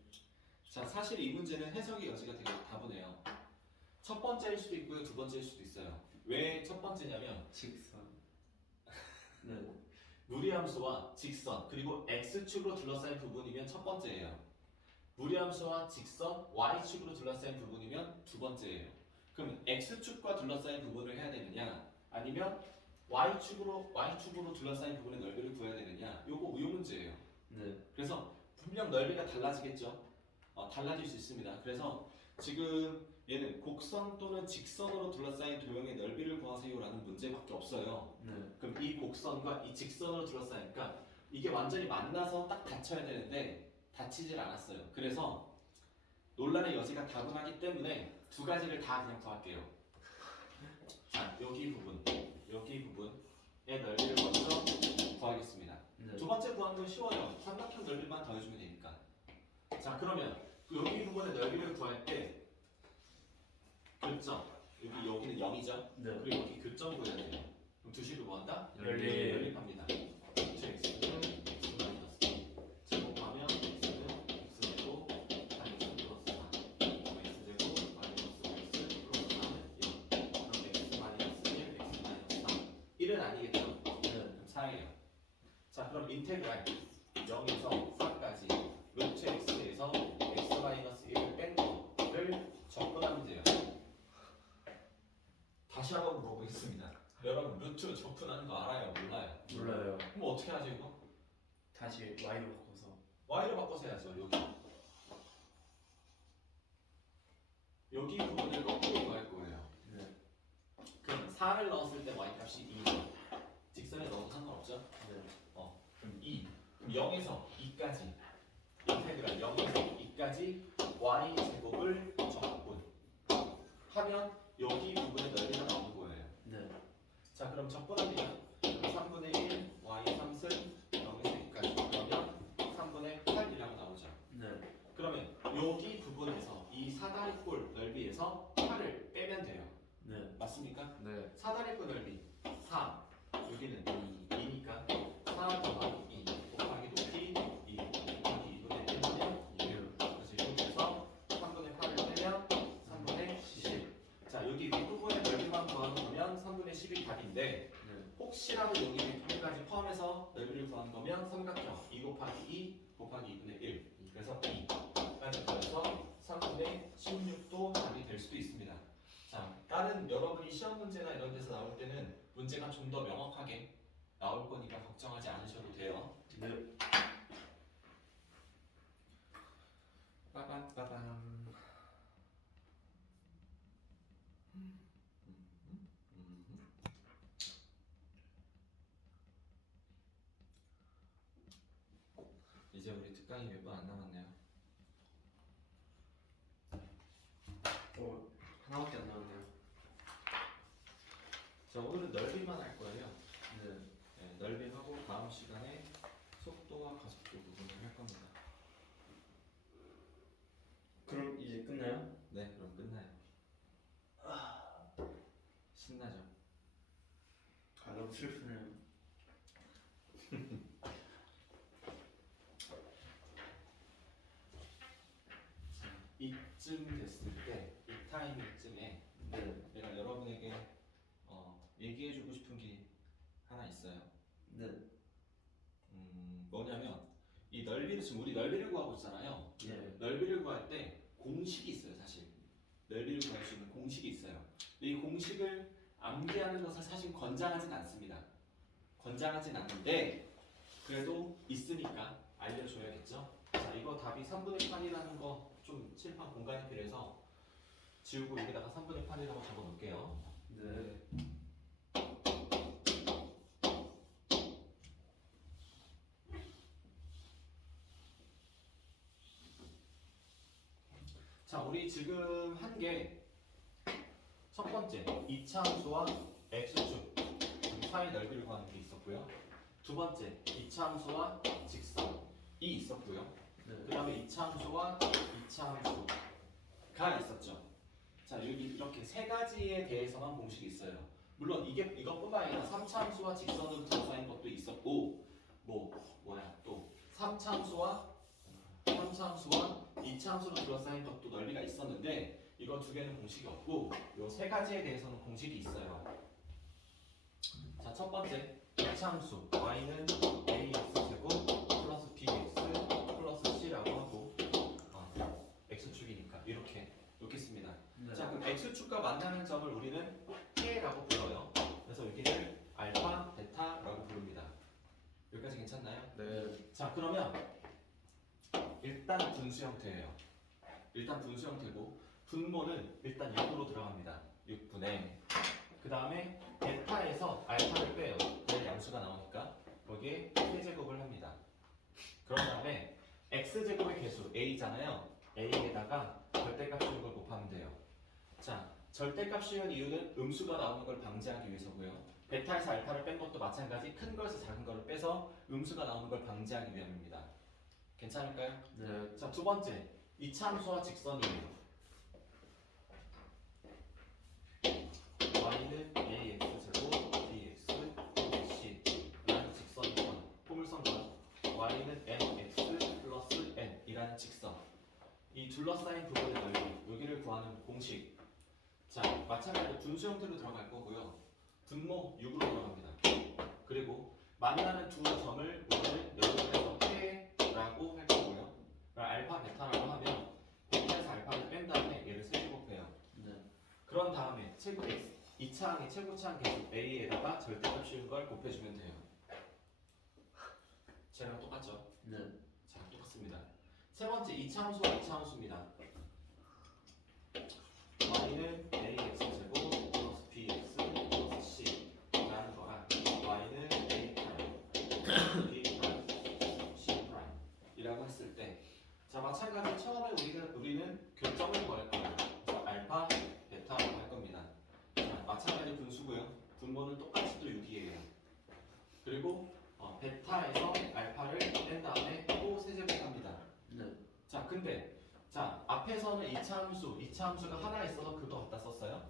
자, 사실 이 문제는 해석의 여지가 되게 다분해요. 첫 번째일 수도 있고요, 두 번째일 수도 있어요. 왜 첫 번째냐면 직선. 네. 무리함수와 직선 그리고 x축으로 둘러싸인 부분이면 첫 번째예요. 무리함수와 직선 y축으로 둘러싸인 부분이면 두 번째예요. 그럼 x축과 둘러싸인 부분을 해야 되느냐, 아니면 y축으로 둘러싸인 부분의 넓이를 구해야 되느냐, 요거 우유 문제예요. 네. 그래서 분명 넓이가 달라지겠죠. 달라질 수 있습니다. 그래서 지금 얘는 곡선 또는 직선으로 둘러싸인 도형의 넓이를 구하세요라는 문제밖에 없어요. 네. 그럼 이 곡선과 이 직선으로 둘러싸니까 이게 완전히 만나서 딱 닫혀야 되는데 닫히질 않았어요. 그래서 논란의 여지가 다분하기 때문에 두 가지를 다 그냥 구할게요. 자, 여기 부분의 넓이를 먼저 구하겠습니다. 네. 두 번째 구하는 건 쉬워요. 삼각형 넓이만 더해주면 되니까. 자, 그러면 여기 부분의 넓이를 구할 때 교점 여기는 0이죠. 네. 그리고 여기 교점 구해야 돼요. 그럼 두식을 뭐 한다? 열립. 열립합니다. 루트 x는 x 마이너스 제곱하면 x는 x 제곱 마이너스 플러스 4 x 제곱 마이너스 x 플러스 4는 0. 그럼 x 마이너스 1, x 마이너스 3 1은 아니겠죠? 네. 그럼 4예요. 자 그럼 인테그랄 0에서 4까지 루트 x에서 x 마이너스 1을 뺀 거를 적분하면 돼요. 다시 한번 물어보겠습니다. 여러분 루트 적분하는 거 알아요? 몰라요? 몰라요. 그럼 어떻게 하죠 이거? 다시 y로 바꿔서. y로 바꿔서 해야죠. 여기 부분을 거꾸로 구할 거예요. 네. 그럼 4를 넣었을 때 y 값이 2죠. 직선에 넣어도 상관없죠? 네. 그럼 2. 그럼 0에서 2까지 인테그랄 0에서 2까지 y 제곱을 적분 하면 여기 부분의 넓이가 나오는 거예요. 네. 자 그럼 적분하면 3분의 1 y 3승 0에서 2까지 그러면 3분의 8이라고 나오죠. 네. 그러면 여기 부분에서 이 사다리꼴 넓이에서 8을 빼면 돼요. 네. 맞습니까? 네. 사다리꼴 넓이 4 여기는 2니까 4 더하기 2 곱하기 높이 2 곱하기 2분의 1이면 6 그래서 이렇게해서 3분의 8을 빼면 3분의 10. 자 여기 윗부분의 넓이만 구하는 거면 3분의 10이 답인데 네. 혹시라도 여기 윗부분까지 포함해서 넓이를 구하는 거면 삼각형 2 곱하기 2 곱하기 2분의 1 그래서 2까지 더해서 3분의 16도 답이 될 수도 있습니다. 자 다른 여러분이 시험 문제나 이런 데서 나올 때는 문제가 좀 더 명확하게 나올 거니까 걱정하지 않으셔도 돼요. 네. 빠밤. 이제 우리 특강이 몇 번 안 남았네요. 하나밖에 안 나왔네요. 자 오늘은 넓이만 할 거예요. 네. 네, 넓이하고 다음 시간에 속도와 가속도 부분을 할 겁니다. 그럼 이제 끝나요? 네, 그럼 끝나요. 신나죠? 아 너무 슬프네요. 이쯤 됐을 때, 이 타이밍쯤에 네. 내가 여러분에게 얘기해주고 싶은 게 하나 있어요. 네. 뭐냐면 이 넓이를 지금 우리 넓이를 구하고 있잖아요. 네. 넓이를 구할 때 공식이 있어요, 사실. 넓이를 구할 수 있는 공식이 있어요. 근데 이 공식을 암기하는 것은 사실 권장하진 않습니다. 권장하진 않는데 그래도 있으니까 알려줘야겠죠. 자, 이거 답이 3분의 8이라는 거 좀 칠판 공간이 필요해서 지우고 여기다가 3분의 8이라고 적어 놓을게요. 네. 자, 우리 지금 한 게 첫 번째 이차함수와 x축 사이 넓이를 구하는 게 있었고요. 두 번째 이차함수와 직선이 있었고요. 네. 그 다음에 이차함수와 이차함수가 있었죠. 자, 여기 이렇게 세 가지에 대해서만 공식이 있어요. 물론 이것뿐만 아니라 3차함수와 직선으로 둘러싸인 것도 있었고 또 3차함수와 2차함수로 둘러싸인 것도 넓이가 있었는데 이거 두 개는 공식이 없고 이 세 가지에 대해서는 공식이 있어요. 자, 첫 번째 이차함수 y는 ax 제곱 플러스 bx 플러스 c라고 하고 x축이니까 이렇게 놓겠습니다. 네. 자, 그럼 x축과 만나는 점을 우리는 k라고 불러요. 그래서 여기를 알파, 베타라고 부릅니다. 여기까지 괜찮나요? 네. 자, 그러면 일단 분수 형태예요. 일단 분수 형태고 분모는 일단 6으로 들어갑니다. 6분의 그 다음에 베타에서 알파를 빼요. 그래야 양수가 나오니까 거기에 세제곱을 합니다. 그런 다음에 x제곱의 개수 a잖아요. a에다가 절대값 씌운 걸 곱하면 돼요. 자, 절대값 씌운 이유는 음수가 나오는 걸 방지하기 위해서고요. 베타에서 알파를 뺀 것도 마찬가지 큰 거에서 작은 거를 빼서 음수가 나오는 걸 방지하기 위함입니다. 괜찮을까요? 네. 자, 두 번째 이차함수와 직선이에요. 분수 형태로 들어갈 거고요. 분모 6으로 들어갑니다. 그리고 만나는 두 점을 우리는 여기서 K라고 할 거고요. 알파, 베타라고 하면 베타에서 알파를 뺀 다음에 얘를 세제곱해요. 네. 그런 다음에 최고 X, 2차항의 최고차항 계수 A에다가 절대값 씌운 걸 곱해주면 돼요. 쟤랑 똑같죠? 네. 자, 똑같습니다. 세 번째 2차함수와 2차함수입니다. y는 ax 제곱 플러스 bx 플러스 c라는 거랑 y는 a 프라임, b 프라임, c 프라임 이라고 했을 때, 자 마찬가지 처음에 우리는 교점을 구할 거예요. 그래서 알파, 베타라고 할 겁니다. 자, 마찬가지 분수고요. 분모는 똑같이 또 6이에요. 그리고 베타에서 알파를 뺀 다음에 또 세제곱합니다. 네. 자, 근데 자 앞에서는 2차 함수가 하나 있어서 그거 갖다 썼어요.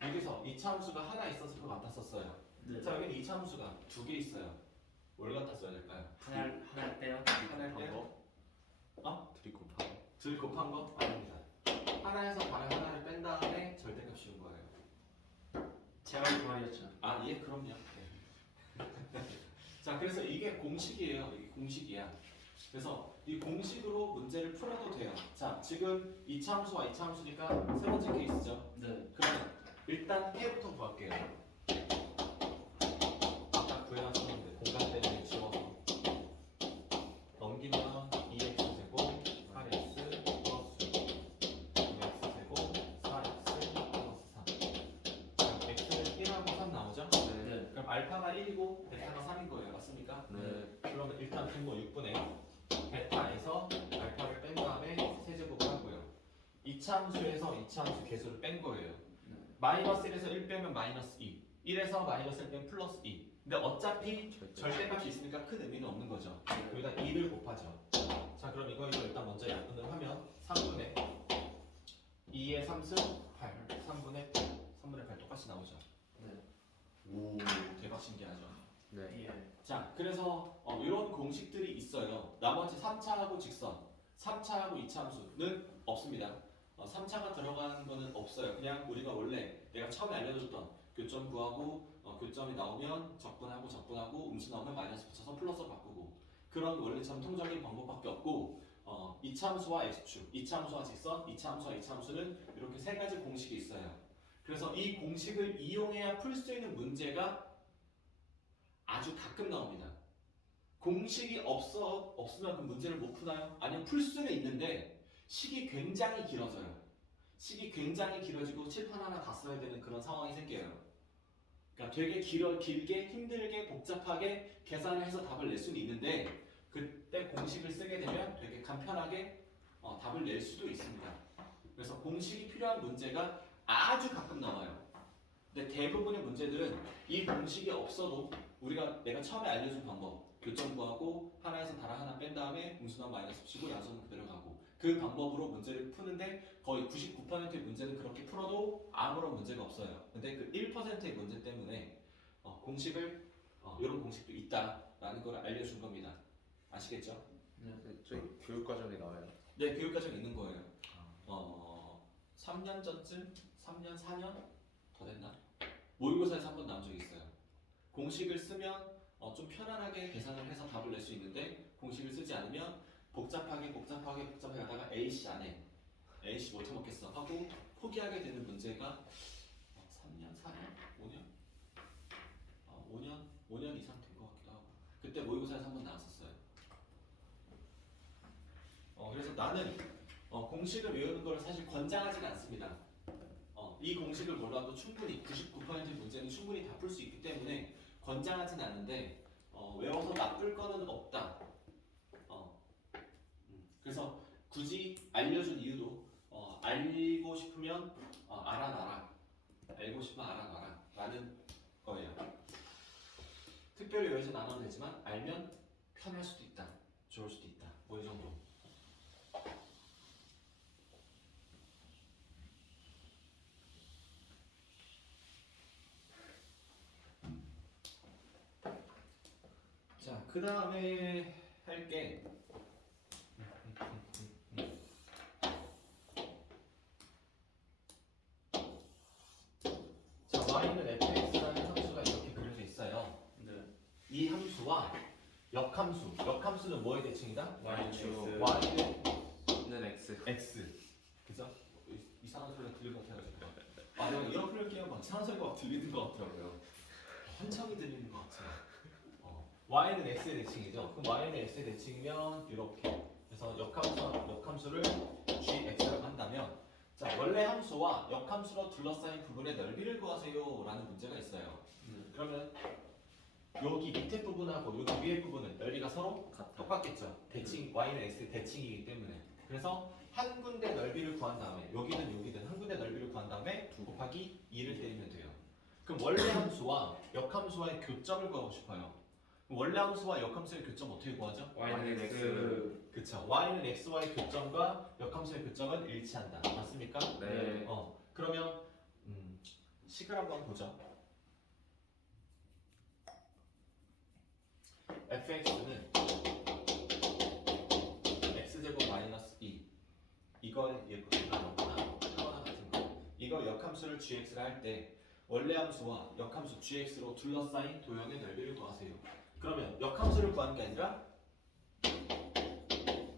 여기서 2차 함수가 하나 있어서 그거 갖다 썼어요. 네. 자, 여기는 2차 함수가 두 개 있어요. 뭘 갖다 써야 될까요? 하나 빼요. 하나 빼요? 드리 곱하고 둘 곱한 거? 아닙니다. 하나에서 다른 하나를 뺀 다음에 절대값 씌운 거예요. 제가 그 말이었죠. 아, 예, 그럼요. 네. 자, 그래서 이게 공식이에요. 이게 공식이야. 그래서 이 공식으로 문제를 풀어도 돼요. 자, 지금 2차 함수와 2차 함수니까 세 번째 케이스죠. 네. 그러면 일단 K부터 구할게요. 아까 구해놨었는데 공간 때문에 지워서 넘기면 2x 제곱 8x 플러스 6x 제곱 4x 플러스 3. 그럼 x는 1하고 3 나오죠? 네. 그럼 알파가 1이고 베타가 3인 거예요. 맞습니까? 네. 그러면 일단 분모 6분의 베타에서 알파를 뺀 다음에 세제곱을 하고요. 2차 함수에서 2차 함수 계수를 뺀 거예요. 네. 마이너스 1에서 1 빼면 마이너스 2, 1에서 마이너스 1 빼면 플러스 2. 근데 어차피 절대값이 있으니까 큰 의미는 없는 거죠. 여기다 2를 곱하죠. 자, 그럼 이거 일단 먼저 약분을 하면 3분의 2의 3승 8, 3분의 8, 3분의 8 똑같이 나오죠. 네. 오, 대박 신기하죠. 네. 예. 자, 그래서 이런 공식들이 있어요. 나머지 3차하고 직선, 3차하고 2차 함수는 없습니다. 3차가 들어가는 거는 없어요. 그냥 우리가 원래 내가 처음에 알려줬던 교점 구하고 교점이 나오면 적분하고 음수 나오면 마이너스 붙여서 플러스 바꾸고 그런 원래 전통적인 방법밖에 없고 2차 함수와 x축, 2차 함수와 직선, 2차 함수와 2차 함수는 이렇게 세 가지 공식이 있어요. 그래서 이 공식을 이용해야 풀 수 있는 문제가 아주 가끔 나옵니다. 공식이 없으면 그 문제를 못 푸나요? 아니면 풀 수는 있는데 식이 굉장히 길어져요. 식이 굉장히 길어지고 칠판 하나 다 써야 되는 그런 상황이 생겨요. 그러니까 되게 길게 힘들게 복잡하게 계산을 해서 답을 낼 수는 있는데 그때 공식을 쓰게 되면 되게 간편하게 답을 낼 수도 있습니다. 그래서 공식이 필요한 문제가 아주 가끔 나와요. 근데 대부분의 문제들은 이 공식이 없어도 내가 처음에 알려준 방법 교점 구하고 하나에서 다른 하나 뺀 다음에 음수나 마이너스 치고 양수는 그대로 가고 그 방법으로 문제를 푸는데 거의 99%의 문제는 그렇게 풀어도 아무런 문제가 없어요. 근데 그 1%의 문제 때문에 공식을 이런 공식도 있다라는 걸 알려준 겁니다. 아시겠죠? 네. 저희 교육과정에 나와요. 네, 교육과정 있는 거예요. 3년 전쯤? 3년, 4년? 더 됐나? 모의고사에서 한 번 나온 적이 있어요. 공식을 쓰면 좀 편안하게 계산을 해서 답을 낼 수 있는데 공식을 쓰지 않으면 복잡하게 하다가 A씨 안에 A씨 못 해먹겠어 하고 포기하게 되는 문제가 3년, 4년, 5년? 5년 이상 된 것 같기도 하고 그때 모의고사에서 한 번 나왔었어요. 그래서 나는 공식을 외우는 걸 사실 권장하지는 않습니다. 이 공식을 몰라도 충분히 99%의 문제는 충분히 다 풀 수 있기 때문에 권장하진 않는데 외워서 나쁠 거는 없다. 그래서 굳이 알려준 이유도 알고 싶으면 알아놔라. 알고 싶으면 알아놔라 라는 거예요. 특별히 외워서 나눠도 되지만 알면 편할 수도 있다. 좋을 수도 있다. 뭐 이 정도. 자, 그 다음에 할게 fx와 역함수는 뭐의 대칭이다? Y축. y는 X. x. 그죠? 이상한 소리가 들리는 것 같아가지고. 아, 내가 이렇게 할게요. 막 이상한 소리가 막 들리는 것 같더라고요. 환청이 들리는 것 같아요. y는 x의 대칭이죠. 그럼 y는 x의 대칭이면 이렇게. 그래서 역함수를 gx라고 한다면, 자 원래 함수와 역함수로 둘러싸인 부분의 넓이를 구하세요라는 문제가 있어요. 그러면 여기 밑에 부분하고 여기 위에 부분은 넓이가 서로 똑같겠죠. 대칭 y는 x의 대칭이기 때문에. 그래서 한 군데 넓이를 구한 다음에 여기든 한 군데 넓이를 구한 다음에 2 곱하기 2를 때리면 돼요. 그럼 원래 함수와 역함수와의 교점을 구하고 싶어요. 그럼 원래 함수와 역함수의 교점 어떻게 구하죠? Y는 X. 그쵸. y는 x와의 교점과 역함수의 교점은 일치한다. 맞습니까? 네. 그러면 식을 한번 보죠. fx는 x제곱 마이너스 2 이거 예쁘구나 하거나 같은 거. 이거 역함수를 gx라 할 때 원래 함수와 역함수 gx로 둘러싸인 도형의 넓이를 구하세요. 그러면 역함수를 구하는 게 아니라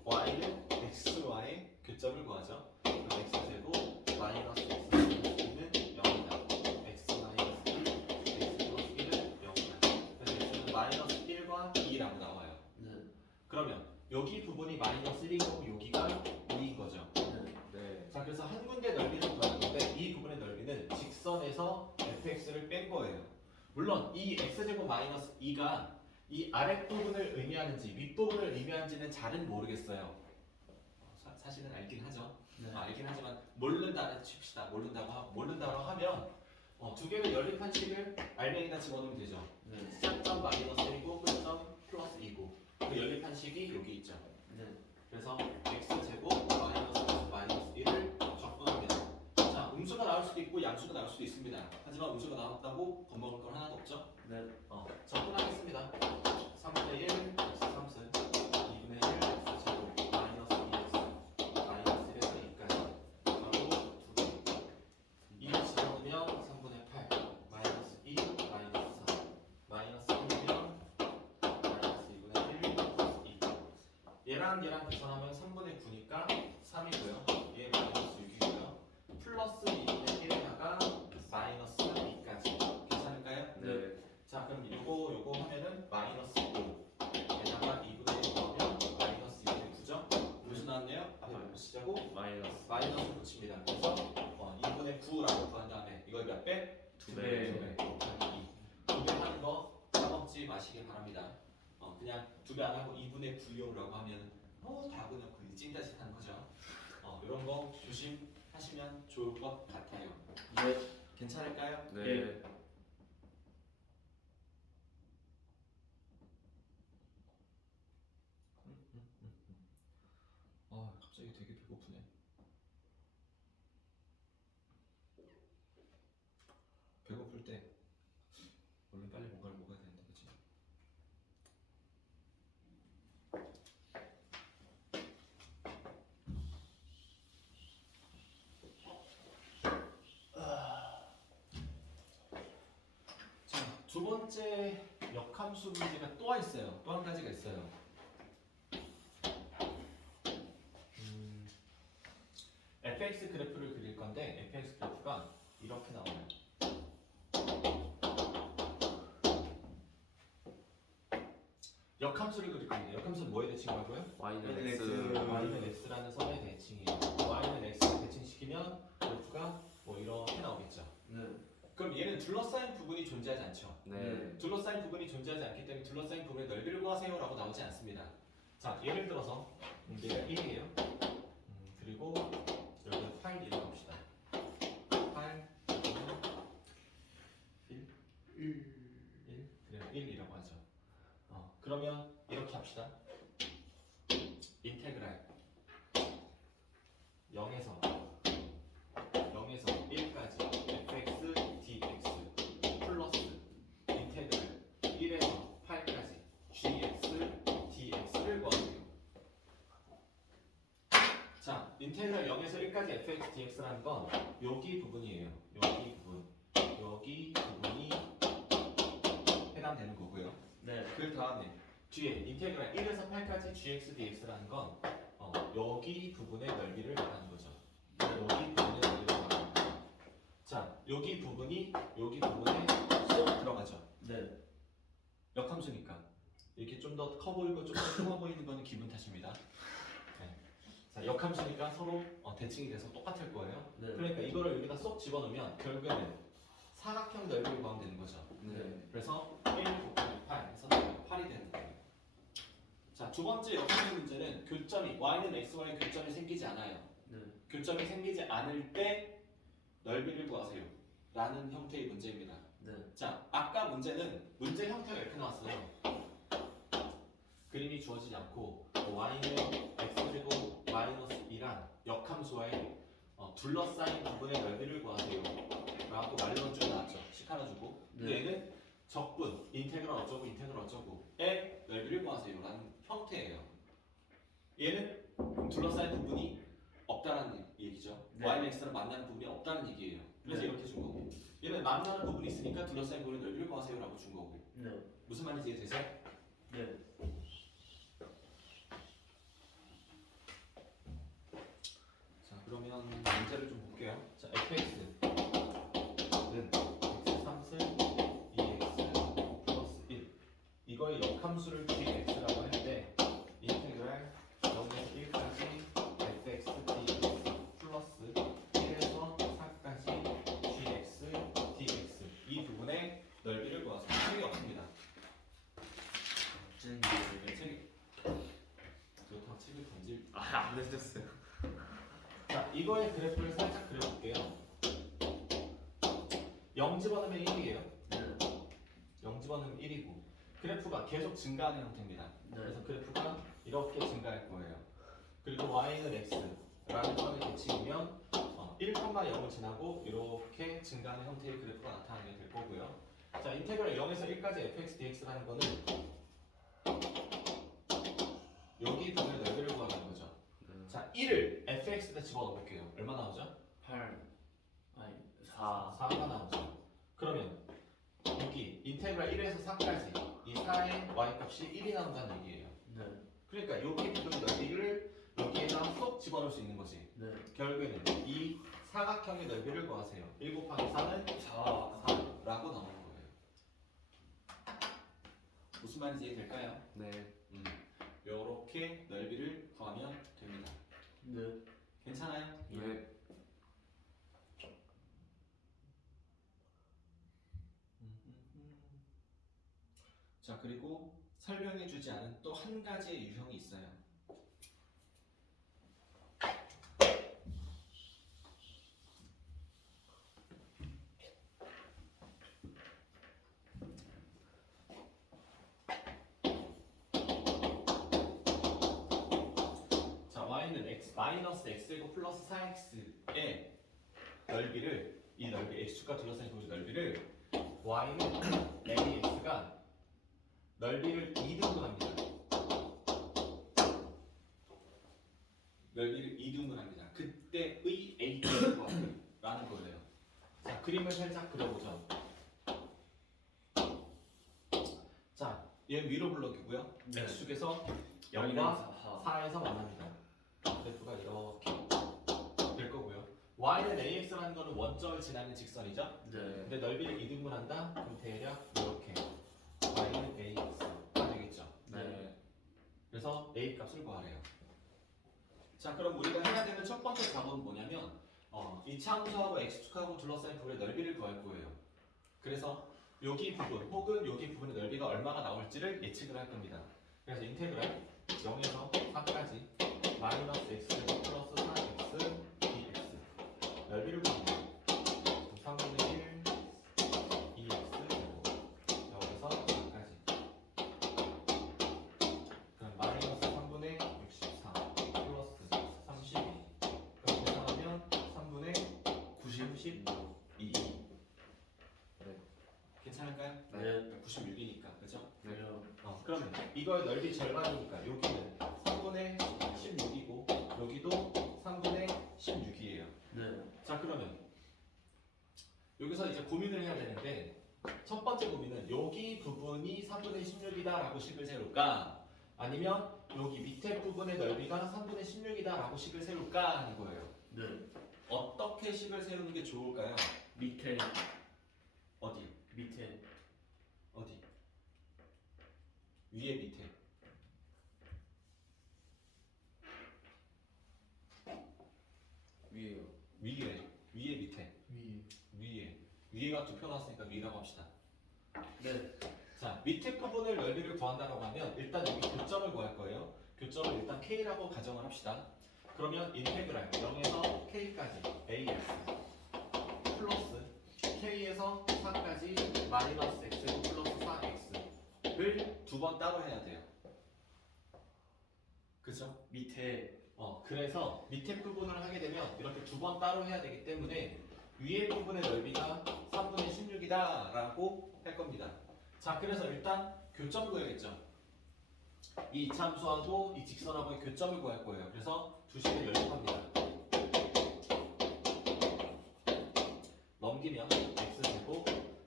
y는 x와의 교점을 구하죠. 그럼 x제곱 마이너스 x 플러스 2는 0이다. x 마이너스 1, x 플러스 1은 0이다. 그래서 x는 마이너스 1과 2라고 나와요. 그러면 여기 부분이 마이너스 1이고 여기가 2인 거죠. 네. 자, 그래서 한 군데 넓이를 구하는 건데 이 부분의 넓이는 직선에서 fx를 뺀 거예요. 물론 이 x제곱 마이너스 2가 이 아랫부분을 의미하는지 윗부분을 의미하는지는 잘은 모르겠어요. 사실은 알긴 하죠. 알긴 하지만 모른다고 칩시다. 모른다고 하면 두 개의 연립한 식을 알맹이다 집어넣으면 되죠. 시작점 마이너스 1이고 끝점 플러스 2고 그 연립한 식이 여기 있죠. 그래서 x제곱 마이너스 1을 적분합니다. 자, 음수가 나올 수도 있고 양수가 나올 수도 있습니다. 하지만 음수가 나왔다고 겁먹을 건 하나도 없죠. 적분하겠습니다. 3분의 1 x 3승 2분의 1 x 제곱 마이너스 2x 마이너스 1에서 2까지 바로 2개 2를 집어넣으면 3분의 8 마이너스 2 마이너스 4 마이너스 1이면 마이너스 2분의 1 플러스 2 얘랑 계산하면 3분의 9니까 3이고요. 얘 마이너스 6이고요. 플러스 2분의 1에다가 마이너스 2까지 괜찮을까요? 네. 자, 그럼 요거 하면은 마이너스 5 에다가 2분의 1 넣으면 마이너스 2분의 9죠? 무슨 나왔네요? 앞에 보시자고 마이너스 붙입니다. 그래서 2분의 9라고 구한 다음에 이걸 몇 배? 2배. 2배 하는 거 까먹지 마시길 바랍니다. 그냥 2배 안 하고 2분의 9요라고 하면 다 그냥 그 찐다짓 하는 거죠. 이런 거 조심하시면 좋을 것 같아요. 괜찮을까요? 네. 갑자기 되게 배고프네. 배고플 때 얼른 빨리 뭔가를 먹어야 되는데, 그치? 자, 두 번째 역함수 문제가 또 있어요. 또 한 가지가 있어요. fx 그래프를 그릴 건데 fx 그래프가 이렇게 나와요. 역함수를 그릴 건데 역함수는 뭐에 대칭하고요? Y는 X. y는 x라는 선의 대칭이에요. y는 x를 대칭시키면 그래프가 뭐 이렇게 나오겠죠. 그럼 얘는 둘러싸인 부분이 존재하지 않죠. 네. 둘러싸인 부분이 존재하지 않기 때문에 둘러싸인 부분의 넓이를 구하세요 라고 나오지 않습니다. 자, 예를 들어서 얘가 1이에요. 그리고 여기 파일 이라고 합시다. 파일 1 그래요. 1이라고 하죠. 그러면 이렇게 합시다. 인테그랄 0에서 1까지 fx dx 플러스 인테그랄 1에서 8까지 gx dx를 구하세요. 자, 인테그랄 0에서 1까지 fx dx라는 건 여기 부분이에요. 여기 부분이 해당되는 거고요. 네. 그 그 다음에 뒤에 인테그랄 1에서 8까지 gx dx라는 건 여기 부분의 넓이를 말하는 거죠. 여기 부분의 넓이를 말하는 거죠. 자, 여기 부분에 쏙 들어가죠. 네. 역함수니까 이렇게 좀 더 커 보이고 좀 더 좁아 보이는 거는 기분 탓입니다. 네. 자, 역함수니까 서로 대칭이 돼서 똑같을 거예요. 네. 그러니까 이거를 여기다 쏙 집어넣으면 결국에는 사각형 넓이를 구하면 되는 거죠. 네. 그래서 1 곱하기 8 해서 8이 되는 거예요. 자, 두 번째 역함수 문제는 교점이 y는 xy의 교점이 생기지 않아요. 네. 교점이 생기지 않을 때 넓이를 구하세요 라는 형태의 문제입니다. 네. 자, 아까 문제는 문제 형태가 이렇게 나왔어요. 그림이 주어지지 않고 y는 x제곱 마이너스 2란 역함수와의 둘러싸인 부분의 넓이를 구하세요 라고 말론줄 나왔죠. 식 하나 주고. 근데 얘는 적분, 인테그럴 어쩌고의 넓이를 구하세요 라는 형태예요. 얘는 둘러싸인 부분이 없다라는 얘기죠. 네. y는 x랑 만나는 부분이 없다는 얘기예요. 그래서 네. 이렇게 준 거고, 얘는 만나는 부분이 있으니까 둘러싸인 부분의 넓이를 구하세요 라고 준 거고. 네. 무슨 말인지 이해되세요? 네. 자, 그러면 문제를 좀 볼게요. 자, fx는 x 3승 2x 플러스 1 이거의 역함수를 dx라고 할 때 인테그랄 0에서 1까지 fx dx 플러스 1에서 4까지 gx dx 이 부분의 넓이를 구하세요. 책이 없습니다. 책이 그렇다고 책을 던질 아안 되셨어요. 자, 이거의 그래프를 살짝 그려볼게요. 0 집어넣으면 1이에요. 네. 0 집어넣으면 1이고 그래프가 계속 증가하는 형태입니다. 그래서 그래프가 이렇게 증가할 거예요. 그리고 y는 x라는 거는 대칭이면 1,0을 지나고 이렇게 증가하는 형태의 그래프가 나타나게 될 거고요. 자, 인테그랄 0에서 1까지 fx dx라는 거는 여기 부분의 넓이를 구하는 거죠. 자, 1을 fx에다 집어넣어 볼게요. 얼마 나오죠? 8 아니 4 4가 나오죠. 그러면 여기 인테그랄 1에서 4까지 이 4의 y값이 1이 나온다는 얘기예요. 네. 그러니까 여기 부분 넓이를 여기에다 쏙 집어넣을 수 있는 거지. 네. 결국에는 이 사각형의 넓이를 구하세요. 1 곱하기 4는 4라고 나오는 거예요. 무슨 말인지 이해될까요? 네. 요렇게 넓이를 구하면 됩니다. 네. 괜찮아요? 네. 자, 그리고 설명해 주지 않은 또 한 가지의 유형이 있어요. 자, y는 x 마이너스 x제곱 플러스 4x의 넓이를 이 넓이 x축과 둘러싸인 부분의 넓이를 y는 ax가 넓이를 2등분합니다. 넓이를 2등분합니다. 그때의 h를 구하라는 거예요. 자, 그림을 살짝 그려보죠. 자, 얘는 위로 블럭이고요. 네. x축에서 0과 4에서 만납니다. 그래프가 이렇게 될 거고요. y는 ax라는 거는 원점을 지나는 직선이죠. 네. 근데 넓이를 2등분한다? 그럼 대략 이렇게 y는 ax가 되겠죠. 네. 그래서 a 값을 구하래요. 자, 그럼 우리가 해야 되는 첫 번째 작업은 뭐냐면 이차 함수하고 x축하고 둘러싸인 부분의 넓이를 구할 거예요. 그래서 여기 부분 혹은 여기 부분의 넓이가 얼마가 나올지를 예측을 할 겁니다. 그래서 인테그랄 0에서 4까지 마이너스 x제곱 플러스 4x dx 넓이를 구합니다. 3분의 1 2x 제곱 0에서 4까지 그럼 마이너스 3분의 64 플러스 32 그럼 계산하면 3분의 92 괜찮을까요? 네. 96이니까 그죠? 네. 그러면 이거의 넓이 절반이니까 여기는 3분의 16이고 여기도 3분의 16이에요. 네. 자, 그러면 여기서 이제 고민을 해야 되는데 첫 번째 고민은 여기 부분이 3분의 16이다 라고 식을 세울까? 아니면 여기 밑에 부분의 넓이가 3분의 16이다 라고 식을 세울까? 하는 거예요. 네. 어떻게 식을 세우는 게 좋을까요? 밑에. 어디? 밑에. 어디? 위에 밑에. 위에요. 위에 밑에. 위에가 두 표 나왔으니까 위라고 합시다. 네. 자, 밑에 부분을 넓이를 구한다고 하면 일단 여기 교점을 구할 거예요. 교점을 일단 K라고 가정을 합시다. 그러면 인테그랄 0에서 K까지 AX 플러스 K에서 4까지 마이너스 X 플러스 4X를 두 번 따로 해야 돼요. 그죠? 밑에. 그래서 밑에 부분을 하게 되면 이렇게 두 번 따로 해야 되기 때문에 위에 부분의 넓이가 3분의 16이다 라고 할 겁니다. 자, 그래서 일단 교점 구해야겠죠. 이 이참수하고 이 직선하고의 교점을 구할 거예요. 그래서 두 식을 연립합니다. 넘기면 x제곱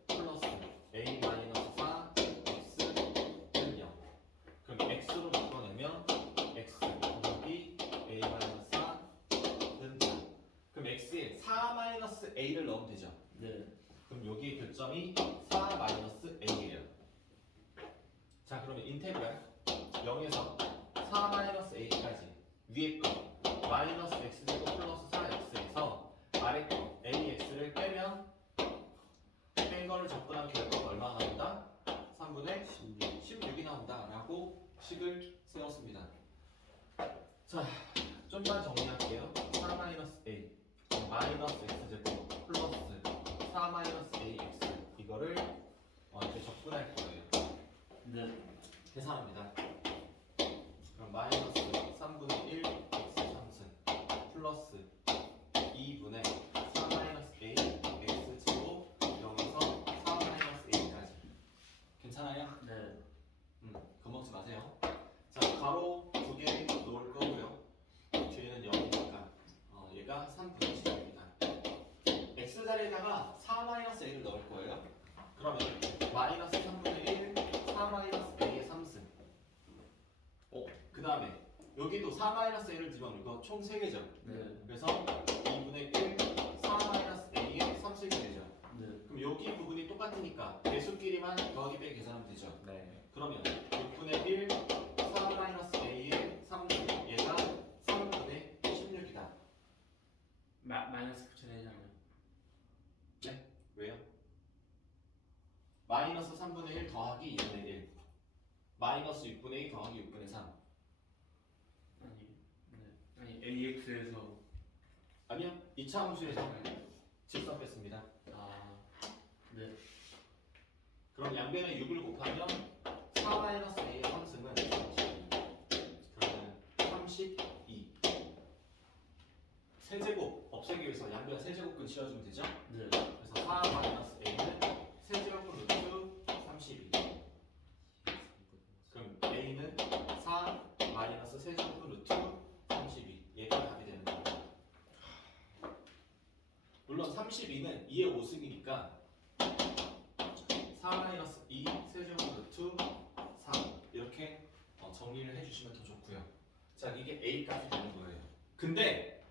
플러스 a 마이너스 4 x는 0. 그럼 x로 바꿔내면 x 곱하기 a 마이너스 4는 0. 그럼 x에 4 마이너스 a를 넣으면 되죠. 네. 그럼 여기 교점이 4 마이너스 a예요. 자, 그러면 인테그랄 0에서 4 마이너스 a까지 위에 거 마이너스 x제곱 플러스 4x에서 아래 거 ax를 빼면 뺀 거를 접근한 결과가 얼마나 나온다? 3분의 16이 나온다 라고 식을 세웠습니다. 자, 좀만 정리할게요. 4 마이너스 a 마이너스 x제곱 플러스 4 마이너스 ax 이거를 이렇게 접근할 거예요. 네. 계산합니다. 그럼 마이너스 3분의 1 x 3승 플러스 2분의 4 마이너스 a x 제곱 0에서 4 마이너스 a까지. 괜찮아요? 네. 겁먹지 마세요. 자, 가로 두 개 놓을 거고요. 뒤에는 0이니까 얘가 3분의 10입니다. x 자리에다가 4 마이너스 a를 넣을 거예요. 그러면 마이너스 3분의 1 4 마이너스 a의 3승. 그 다음에 여기도 4 마이너스 a를 집어넣고 총 3개죠. 네. 그래서 2분의 1 4 마이너스 a의 3승이 되죠. 네. 그럼 여기 부분이 똑같으니까 개수끼리만 더하기 빼기 계산하면 되죠. 네. 그러면 6분의 1 4 마이너스 a의 3승 얘가 3분의 16이다. 마이너스 붙여야 되잖아요. 네? 왜요? 마이너스 3분의 1 더하기 2분의 1 마이너스 6분의 2 더하기 6분의 3 아니. 네. 아니 AX에서. 아니요, 이차 함수에서 직선 뺐습니다. 아. 네. 그럼 양변에 6을 곱하면 4 마이너스 a의 3승은 32 그러면 32 세제곱 없애기 위해서 양변 세제곱근 씌워주면 되죠? 네. 그래서 4 마이너스 a는 세제곱근 루트 32 그럼 a는 4 마이너스 세제곱근 루트 32 얘가 답이 되는 거예요. 물론 32는 2의 5승이니까 4 마이너스 2 세제곱 루트 3 이렇게 정리를 해주시면 더 좋고요. 자, 이게 a까지 되는 거예요. 근데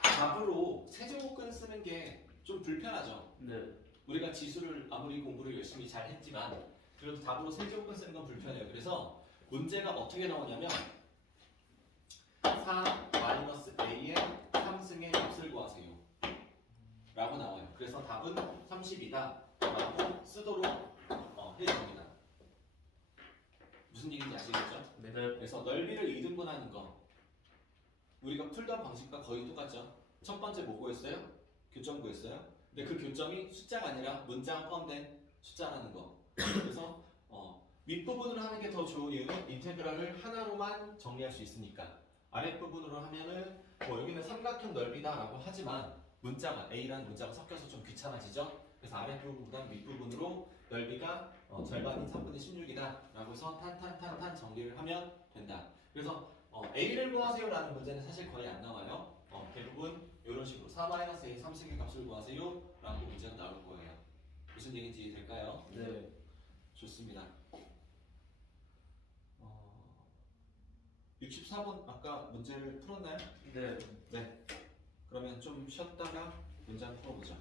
답으로 세제곱근 쓰는 게 좀 불편하죠. 네. 우리가 지수를 아무리 공부를 열심히 잘 했지만 그래도 답으로 세제곱근 쓰는 건 불편해요. 그래서 문제가 어떻게 나오냐면 4 마이너스 a의 3승의 값을 구하세요 라고 나와요. 그래서 답은 30이다 라고 쓰도록 해줍니다. 무슨 얘기인지 아시겠죠? 네. 그래서 넓이를 2등분하는 거 우리가 풀던 방식과 거의 똑같죠. 첫 번째 뭐 구했어요? 교점 구했어요. 근데 그 교점이 숫자가 아니라 문자가 포함된 숫자라는 거. 그래서 윗부분으로 하는 게 더 좋은 이유는 인테그랄을 하나로만 정리할 수 있으니까. 아랫부분으로 하면은 여기는 삼각형 넓이다라고 하지만 문자가 A라는 문자가 섞여서 좀 귀찮아지죠. 그래서 아랫부분보다 윗부분으로 넓이가 절반인 3분의 16이다 라고 해서 탄탄탄탄 정리를 하면 된다. 그래서 A를 구하세요 라는 문제는 사실 거의 안 나와요. 대부분 이런 식으로 4-A의 3승의 값을 구하세요 라고 문제가 나올 거예요. 무슨 얘기인지 이해될까요? 네. 좋습니다. 64번 아까 문제를 풀었나요? 네. 네. 그러면 좀 쉬었다가 문제 한번 풀어보죠.